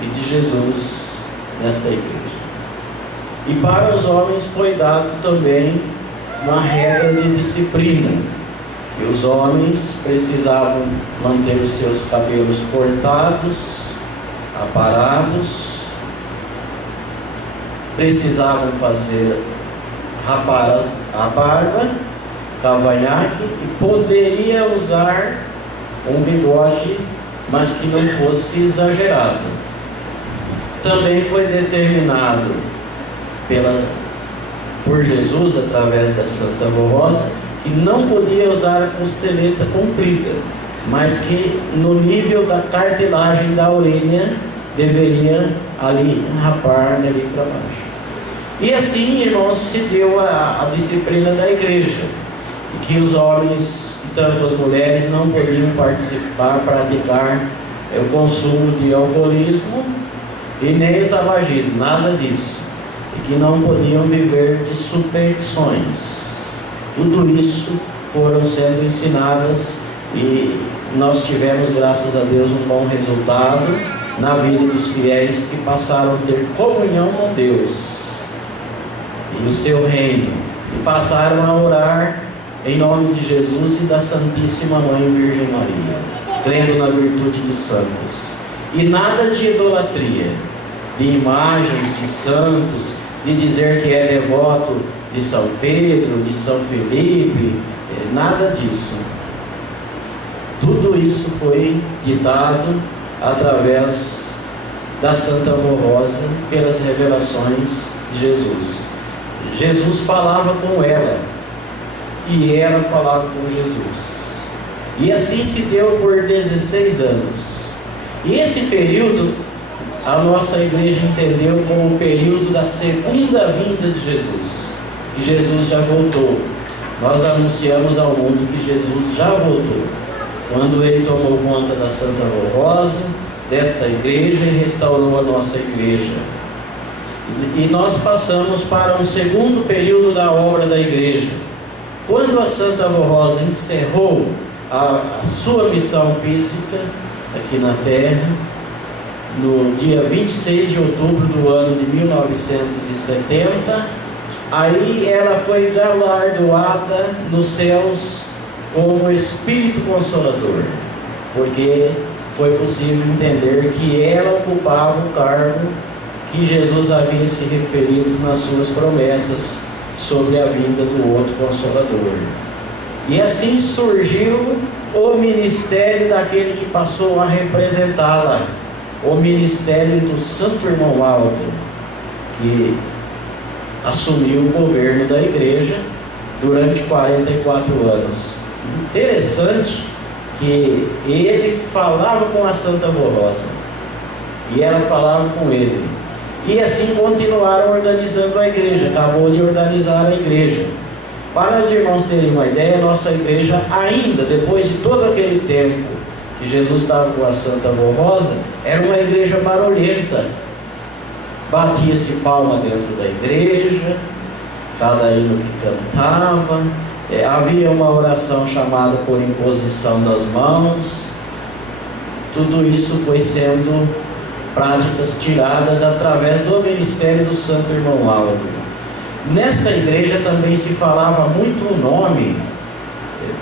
e de Jesus nesta igreja. E para os homens foi dado também uma regra de disciplina, que os homens precisavam manter os seus cabelos cortados, aparados, precisavam fazer rapar a barba, cavanhaque, e poderia usar um bigode, mas que não fosse exagerado. Também foi determinado por Jesus, através da Santa Avó Rosa, que não podia usar a costeleta comprida, mas que no nível da cartilagem da orelha deveria ali rapar ali para baixo. E assim, irmãos, se deu a disciplina da igreja, que os homens, tanto as mulheres, não podiam participar, praticar o consumo de alcoolismo e nem o tabagismo, nada disso, e que não podiam viver de superstições. Tudo isso foram sendo ensinadas e nós tivemos, graças a Deus, um bom resultado na vida dos fiéis que passaram a ter comunhão com Deus e o seu reino, e passaram a orar em nome de Jesus e da Santíssima Mãe Virgem Maria, crendo na virtude dos santos. E nada de idolatria, de imagens de santos, de dizer que é devoto de São Pedro, de São Felipe, nada disso. Tudo isso foi ditado através da Santa Rosa, pelas revelações de Jesus. Jesus falava com ela e ela falava com Jesus. E assim se deu por 16 anos. E esse período a nossa igreja entendeu como o período da segunda vinda de Jesus, que Jesus já voltou. Nós anunciamos ao mundo que Jesus já voltou, quando ele tomou conta da Santa Rosa, desta igreja, e restaurou a nossa igreja. E nós passamos para um segundo período da obra da igreja, quando a Santa Rosa encerrou a sua missão física aqui na terra, no dia 26 de outubro do ano de 1970, aí ela foi galardoada nos céus como Espírito Consolador, porque foi possível entender que ela ocupava o cargo que Jesus havia se referido nas suas promessas sobre a vinda do outro Consolador. E assim surgiu o ministério daquele que passou a representá-la, o ministério do Santo Irmão Aldo, que assumiu o governo da igreja durante 44 anos. Interessante que ele falava com a Santa Rosa e ela falava com ele, e assim continuaram organizando a igreja. Acabou de organizar a igreja. Para os irmãos terem uma ideia, a nossa igreja ainda, depois de todo aquele tempo que Jesus estava com a Santa Rosa, era uma igreja barulhenta. Batia-se palma dentro da igreja, cada hino que cantava, havia uma oração chamada por imposição das mãos. Tudo isso foi sendo práticas tiradas através do ministério do Santo Irmão Aldo. Nessa igreja também se falava muito o nome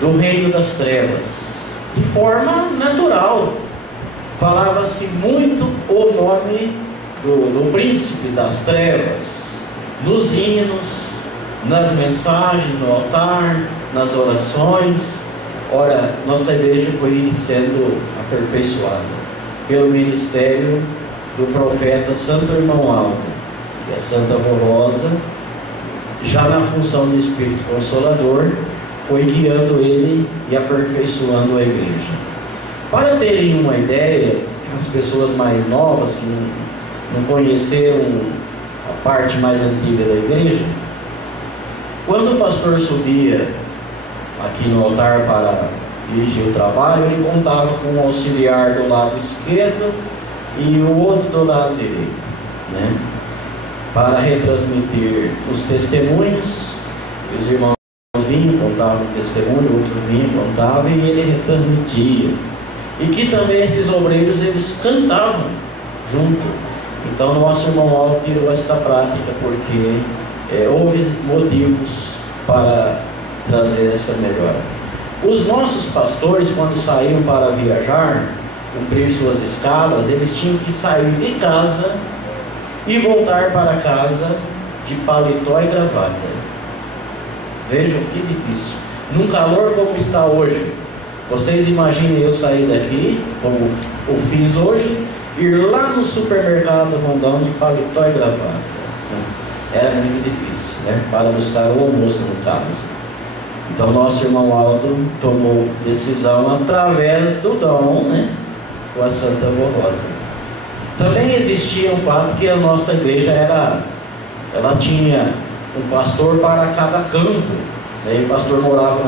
do reino das trevas, de forma natural. Falava-se muito o nome do príncipe das trevas, nos hinos, nas mensagens, no altar, nas orações. Ora, nossa igreja foi sendo aperfeiçoada pelo ministério do profeta Santo Irmão Aldo, e a Santa Rosa, já na função de Espírito Consolador, foi guiando ele e aperfeiçoando a igreja. Para terem uma ideia, as pessoas mais novas que não conheceram a parte mais antiga da igreja, quando o pastor subia aqui no altar para dirigir o trabalho, ele contava com um auxiliar do lado esquerdo e o outro do lado direito, né? Para retransmitir os testemunhos. Os irmãos vinham, contavam o testemunho, o outro vinha, contava, e ele retransmitia. E que também esses obreiros, eles cantavam junto. Então nosso irmão Aldo tirou esta prática, porque houve motivos para trazer essa melhora. Os nossos pastores, quando saíam para viajar, cumprir suas escalas, eles tinham que sair de casa e voltar para casa de paletó e gravata. Vejam que difícil. Num calor como está hoje, vocês imaginem eu sair daqui, como eu fiz hoje, ir lá no supermercado Rondão de paletó e gravata. Era muito difícil, né? Para buscar o almoço, no caso. Então nosso irmão Aldo tomou decisão através do dom, né? Com a Santa Rosa. Também existia o fato que a nossa igreja ela tinha um pastor para cada campo. Aí o pastor morava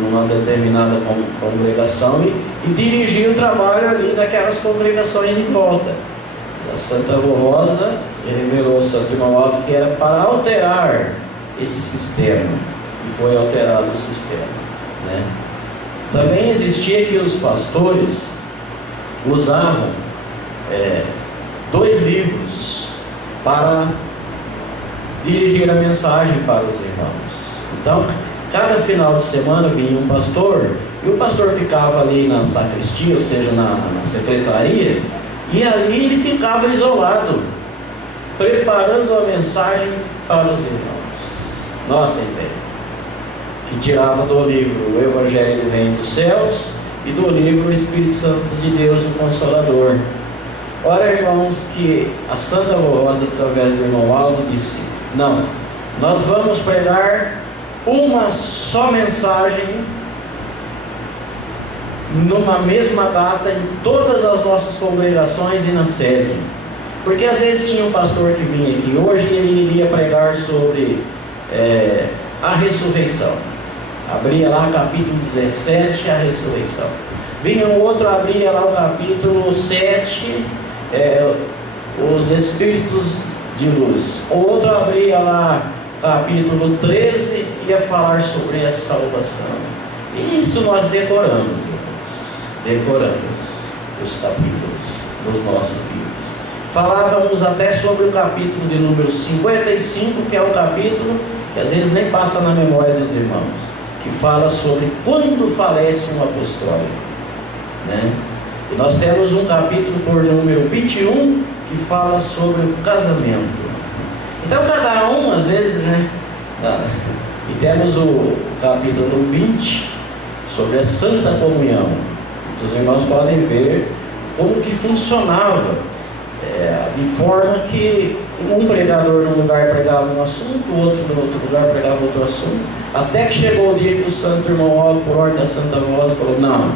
numa determinada congregação e dirigia o trabalho ali naquelas congregações em volta. A Santa Rosa revelou ao Santo Irmão Aldo que era para alterar esse sistema, e foi alterado o sistema, né? Também existia que os pastores usavam 2 livros para dirigir a mensagem para os irmãos. Então, cada final de semana vinha um pastor, e o pastor ficava ali na sacristia, ou seja, na secretaria, e ali ele ficava isolado, preparando a mensagem para os irmãos. Notem bem, que tirava do livro O Evangelho Vem dos Céus e do livro O Espírito Santo de Deus, o Consolador. Ora, irmãos, que a Santa Rosa, através do irmão Aldo, disse: não, nós vamos pregar uma só mensagem numa mesma data em todas as nossas congregações e na sede. Porque às vezes tinha um pastor que vinha aqui, hoje ele iria pregar sobre a ressurreição. Abria lá capítulo 17, a ressurreição. Vinha um outro, abria lá o capítulo 7, os espíritos de luz. O outro abria lá capítulo 13, ia falar sobre a salvação. E isso nós decoramos, irmãos. Decoramos os capítulos dos nossos livros. Falávamos até sobre o capítulo de número 55, que é o capítulo que às vezes nem passa na memória dos irmãos, que fala sobre quando falece um apostólico, né? E nós temos um capítulo por número 21 que fala sobre o casamento. Então cada um, às vezes, né? E temos o capítulo 20 sobre a Santa Comunhão. Os irmãos podem ver como que funcionava, de forma que um pregador num lugar pregava um assunto, o outro no outro lugar pregava outro assunto, até que chegou o dia que o Santo Irmão Aldo, por ordem da Santa Rosa, falou: não,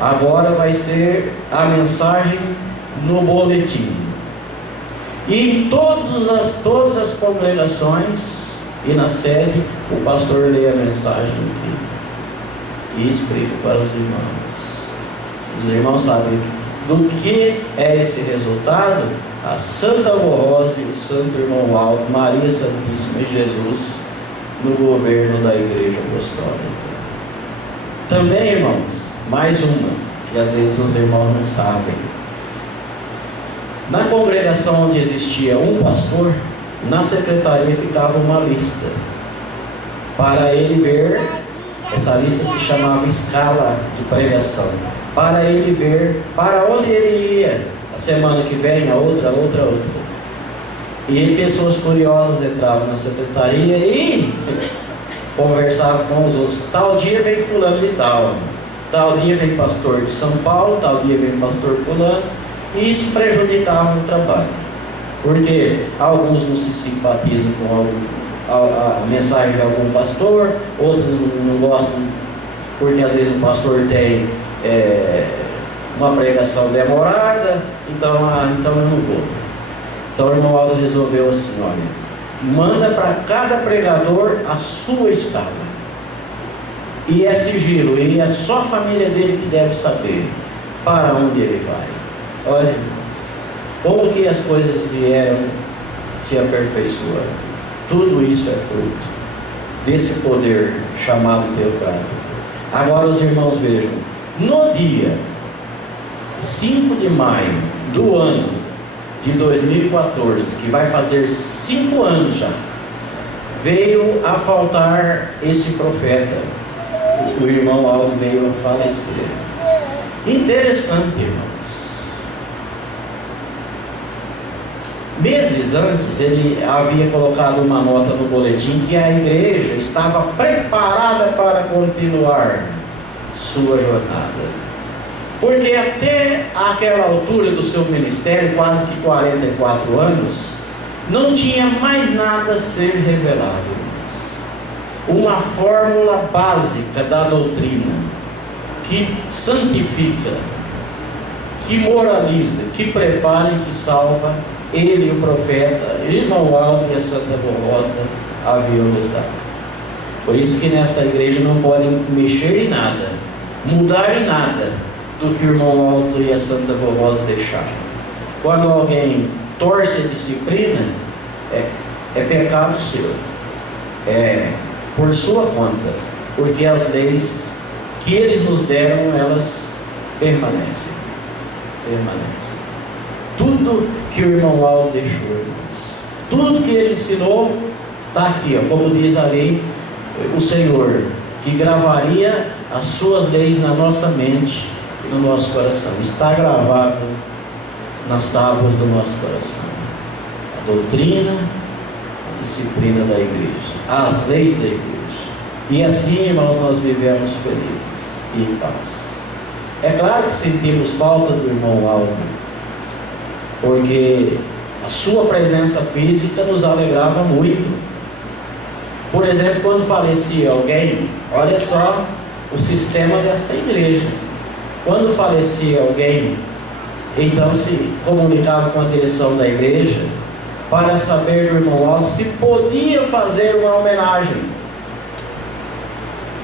agora vai ser a mensagem no boletim. E em todas as congregações e na sede, o pastor lê a mensagem aqui e explica para os irmãos. Os irmãos sabem do que é esse resultado. A Santa Rosa e o Santo Irmão Aldo, Maria Santíssima e Jesus no governo da Igreja Apostólica. Também, irmãos, mais uma, que às vezes os irmãos não sabem. Na congregação onde existia um pastor, na secretaria ficava uma lista para ele ver. Essa lista se chamava escala de pregação, para ele ver para onde ele ia a semana que vem, a outra. E pessoas curiosas entravam na secretaria e conversavam com os outros. Tal dia vem fulano de tal dia vem pastor de São Paulo, tal dia vem pastor fulano. E isso prejudicava o trabalho, porque alguns não se simpatizam com a mensagem de algum pastor, outros não gostam, porque às vezes o pastor tem uma pregação demorada, então eu não vou. Então o irmão Aldo resolveu assim: olha, manda para cada pregador a sua escala, e é sigilo, e é só a família dele que deve saber para onde ele vai. Olha, irmãos, como que as coisas vieram se aperfeiçoando. Tudo isso é fruto desse poder chamado teocrático. Agora os irmãos vejam, no dia 5 de maio do ano de 2014, que vai fazer 5 anos já, veio a faltar esse profeta. O irmão Aldo veio a falecer. Interessante, irmãos. Meses antes, ele havia colocado uma nota no boletim que a igreja estava preparada para continuar sua jornada. Porque até aquela altura do seu ministério, quase que 44 anos, não tinha mais nada a ser revelado. Uma fórmula básica da doutrina que santifica, que moraliza, que prepara e que salva ele, o profeta, irmão Aldo e a Santa Rosa haviam nos dado. Por isso que nesta igreja não podem mexer em nada, mudar em nada do que o irmão Aldo e a Santa Rosa deixaram. Quando alguém torce a disciplina, é pecado seu, é por sua conta, porque as leis que eles nos deram, elas permanecem. Tudo que o irmão Aldo deixou, irmãos, tudo que ele ensinou, está aqui, ó, como diz a lei, o Senhor, que gravaria as suas leis na nossa mente e no nosso coração. Está gravado nas tábuas do nosso coração. A doutrina, a disciplina da igreja, as leis da igreja. E assim, irmãos, nós vivemos felizes e em paz. É claro que sentimos falta do irmão Aldo, porque a sua presença física nos alegrava muito. Por exemplo, quando falecia alguém, olha só o sistema desta igreja. Quando falecia alguém, então se comunicava com a direção da igreja para saber do irmão Aldo se podia fazer uma homenagem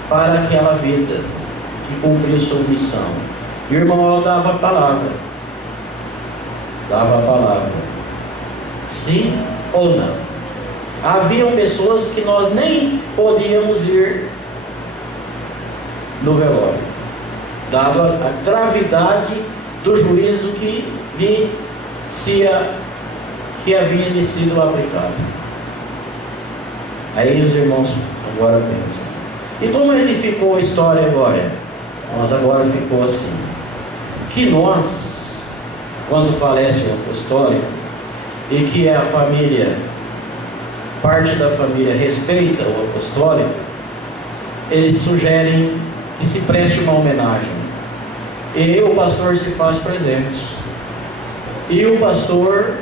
para aquela vida que cumpriu sua missão. E o irmão Aldo dava a palavra. Sim ou não. Haviam pessoas que nós nem podíamos ir no velório, dado a gravidade do juízo que havia lhe sido aplicado. Aí os irmãos agora pensam: e como ficou a história agora? Mas agora ficou assim, que nós, quando falece o apostólico, e que a família, parte da família respeita o apostólico, eles sugerem que se preste uma homenagem. E o pastor se faz presente. E o pastor,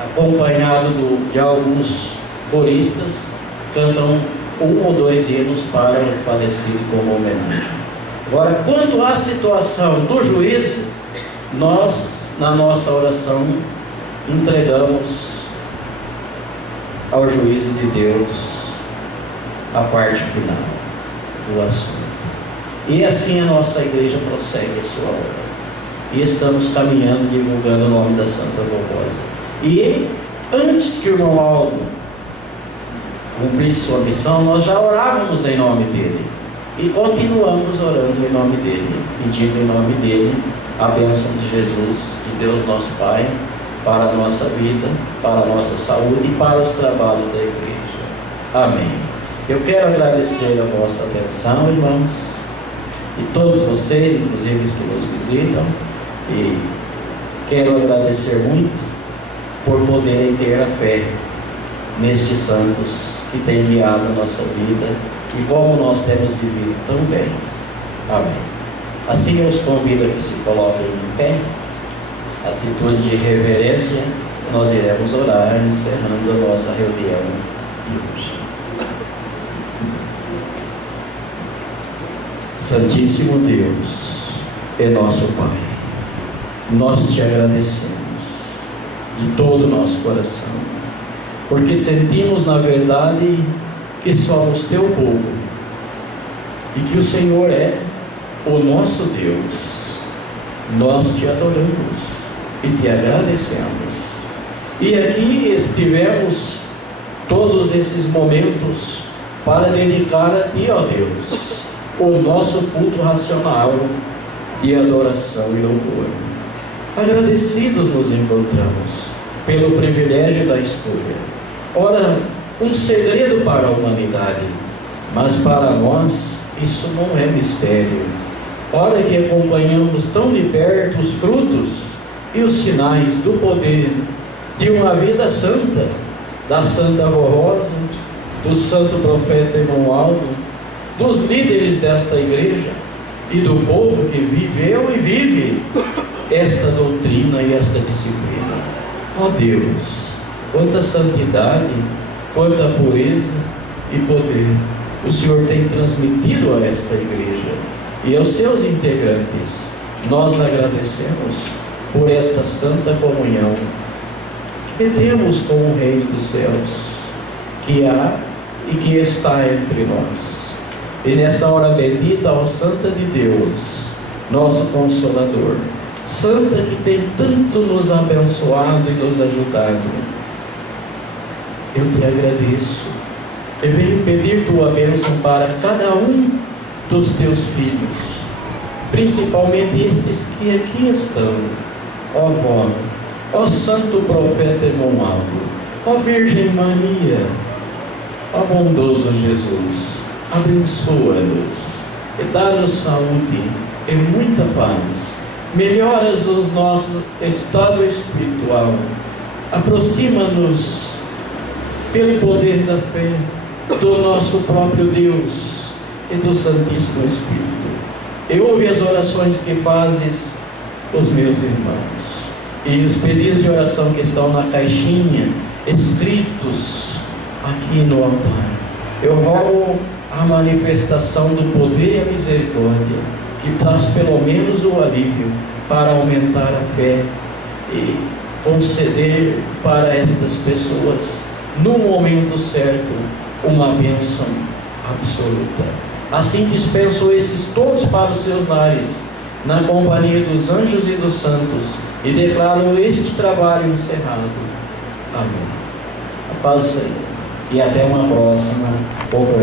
acompanhado de alguns coristas, cantam 1 ou 2 hinos para o falecido como homenagem. Agora, quanto à situação do juízo, nós, na nossa oração, entregamos ao juízo de Deus a parte final do assunto. E assim a nossa igreja prossegue a sua obra. E estamos caminhando, divulgando o nome da Santa Rosa. E antes que o irmão Aldo cumprisse sua missão, nós já orávamos em nome dele. E continuamos orando em nome dele, pedindo em nome dele a bênção de Jesus, de Deus nosso Pai, para a nossa vida, para a nossa saúde e para os trabalhos da igreja. Amém. Eu quero agradecer a vossa atenção, irmãos, e todos vocês, inclusive os que nos visitam, e quero agradecer muito por poderem ter a fé nestes santos que têm guiado a nossa vida e como nós temos vivido tão bem. Amém. Assim eu os convido a que se coloquem em pé, atitude de reverência, nós iremos orar, encerrando a nossa reunião de hoje. Santíssimo Deus, é nosso Pai, nós te agradecemos de todo o nosso coração, porque sentimos na verdade que somos teu povo e que o Senhor é o nosso Deus. Nós te adoramos e te agradecemos. E aqui estivemos todos esses momentos para dedicar a ti, ó Deus, o nosso culto racional de adoração e louvor. Agradecidos nos encontramos pelo privilégio da escolha. Ora, um segredo para a humanidade, mas para nós isso não é mistério. Ora que acompanhamos tão de perto os frutos e os sinais do poder de uma vida santa, da Santa Rosa, do Santo Profeta irmão Aldo, dos líderes desta igreja e do povo que viveu e vive esta doutrina e esta disciplina. Ó Deus, quanta santidade, quanta pureza e poder o Senhor tem transmitido a esta igreja e aos seus integrantes, nós agradecemos por esta santa comunhão que temos com o Rei dos Céus, que há e que está entre nós. E nesta hora bendita, ó Santa de Deus, nosso Consolador, Santa que tem tanto nos abençoado e nos ajudado, eu te agradeço e venho pedir tua bênção para cada um dos teus filhos, principalmente estes que aqui estão, ó vó, ó Santo Profeta Romualdo, ó Virgem Maria, ó bondoso Jesus, abençoa-nos e dá-nos saúde e muita paz, melhoras o nosso estado espiritual, aproxima-nos pelo poder da fé do nosso próprio Deus e do Santíssimo Espírito, e ouve as orações que fazes os meus irmãos e os pedidos de oração que estão na caixinha escritos aqui no altar. Eu rogo a manifestação do poder e a misericórdia que traz pelo menos o alívio para aumentar a fé e conceder para estas pessoas no momento certo uma bênção absoluta. Assim dispenso esses todos para os seus lares, na companhia dos anjos e dos santos, e declaro este trabalho encerrado. Amém. A paz do Senhor. E até uma próxima oportunidade.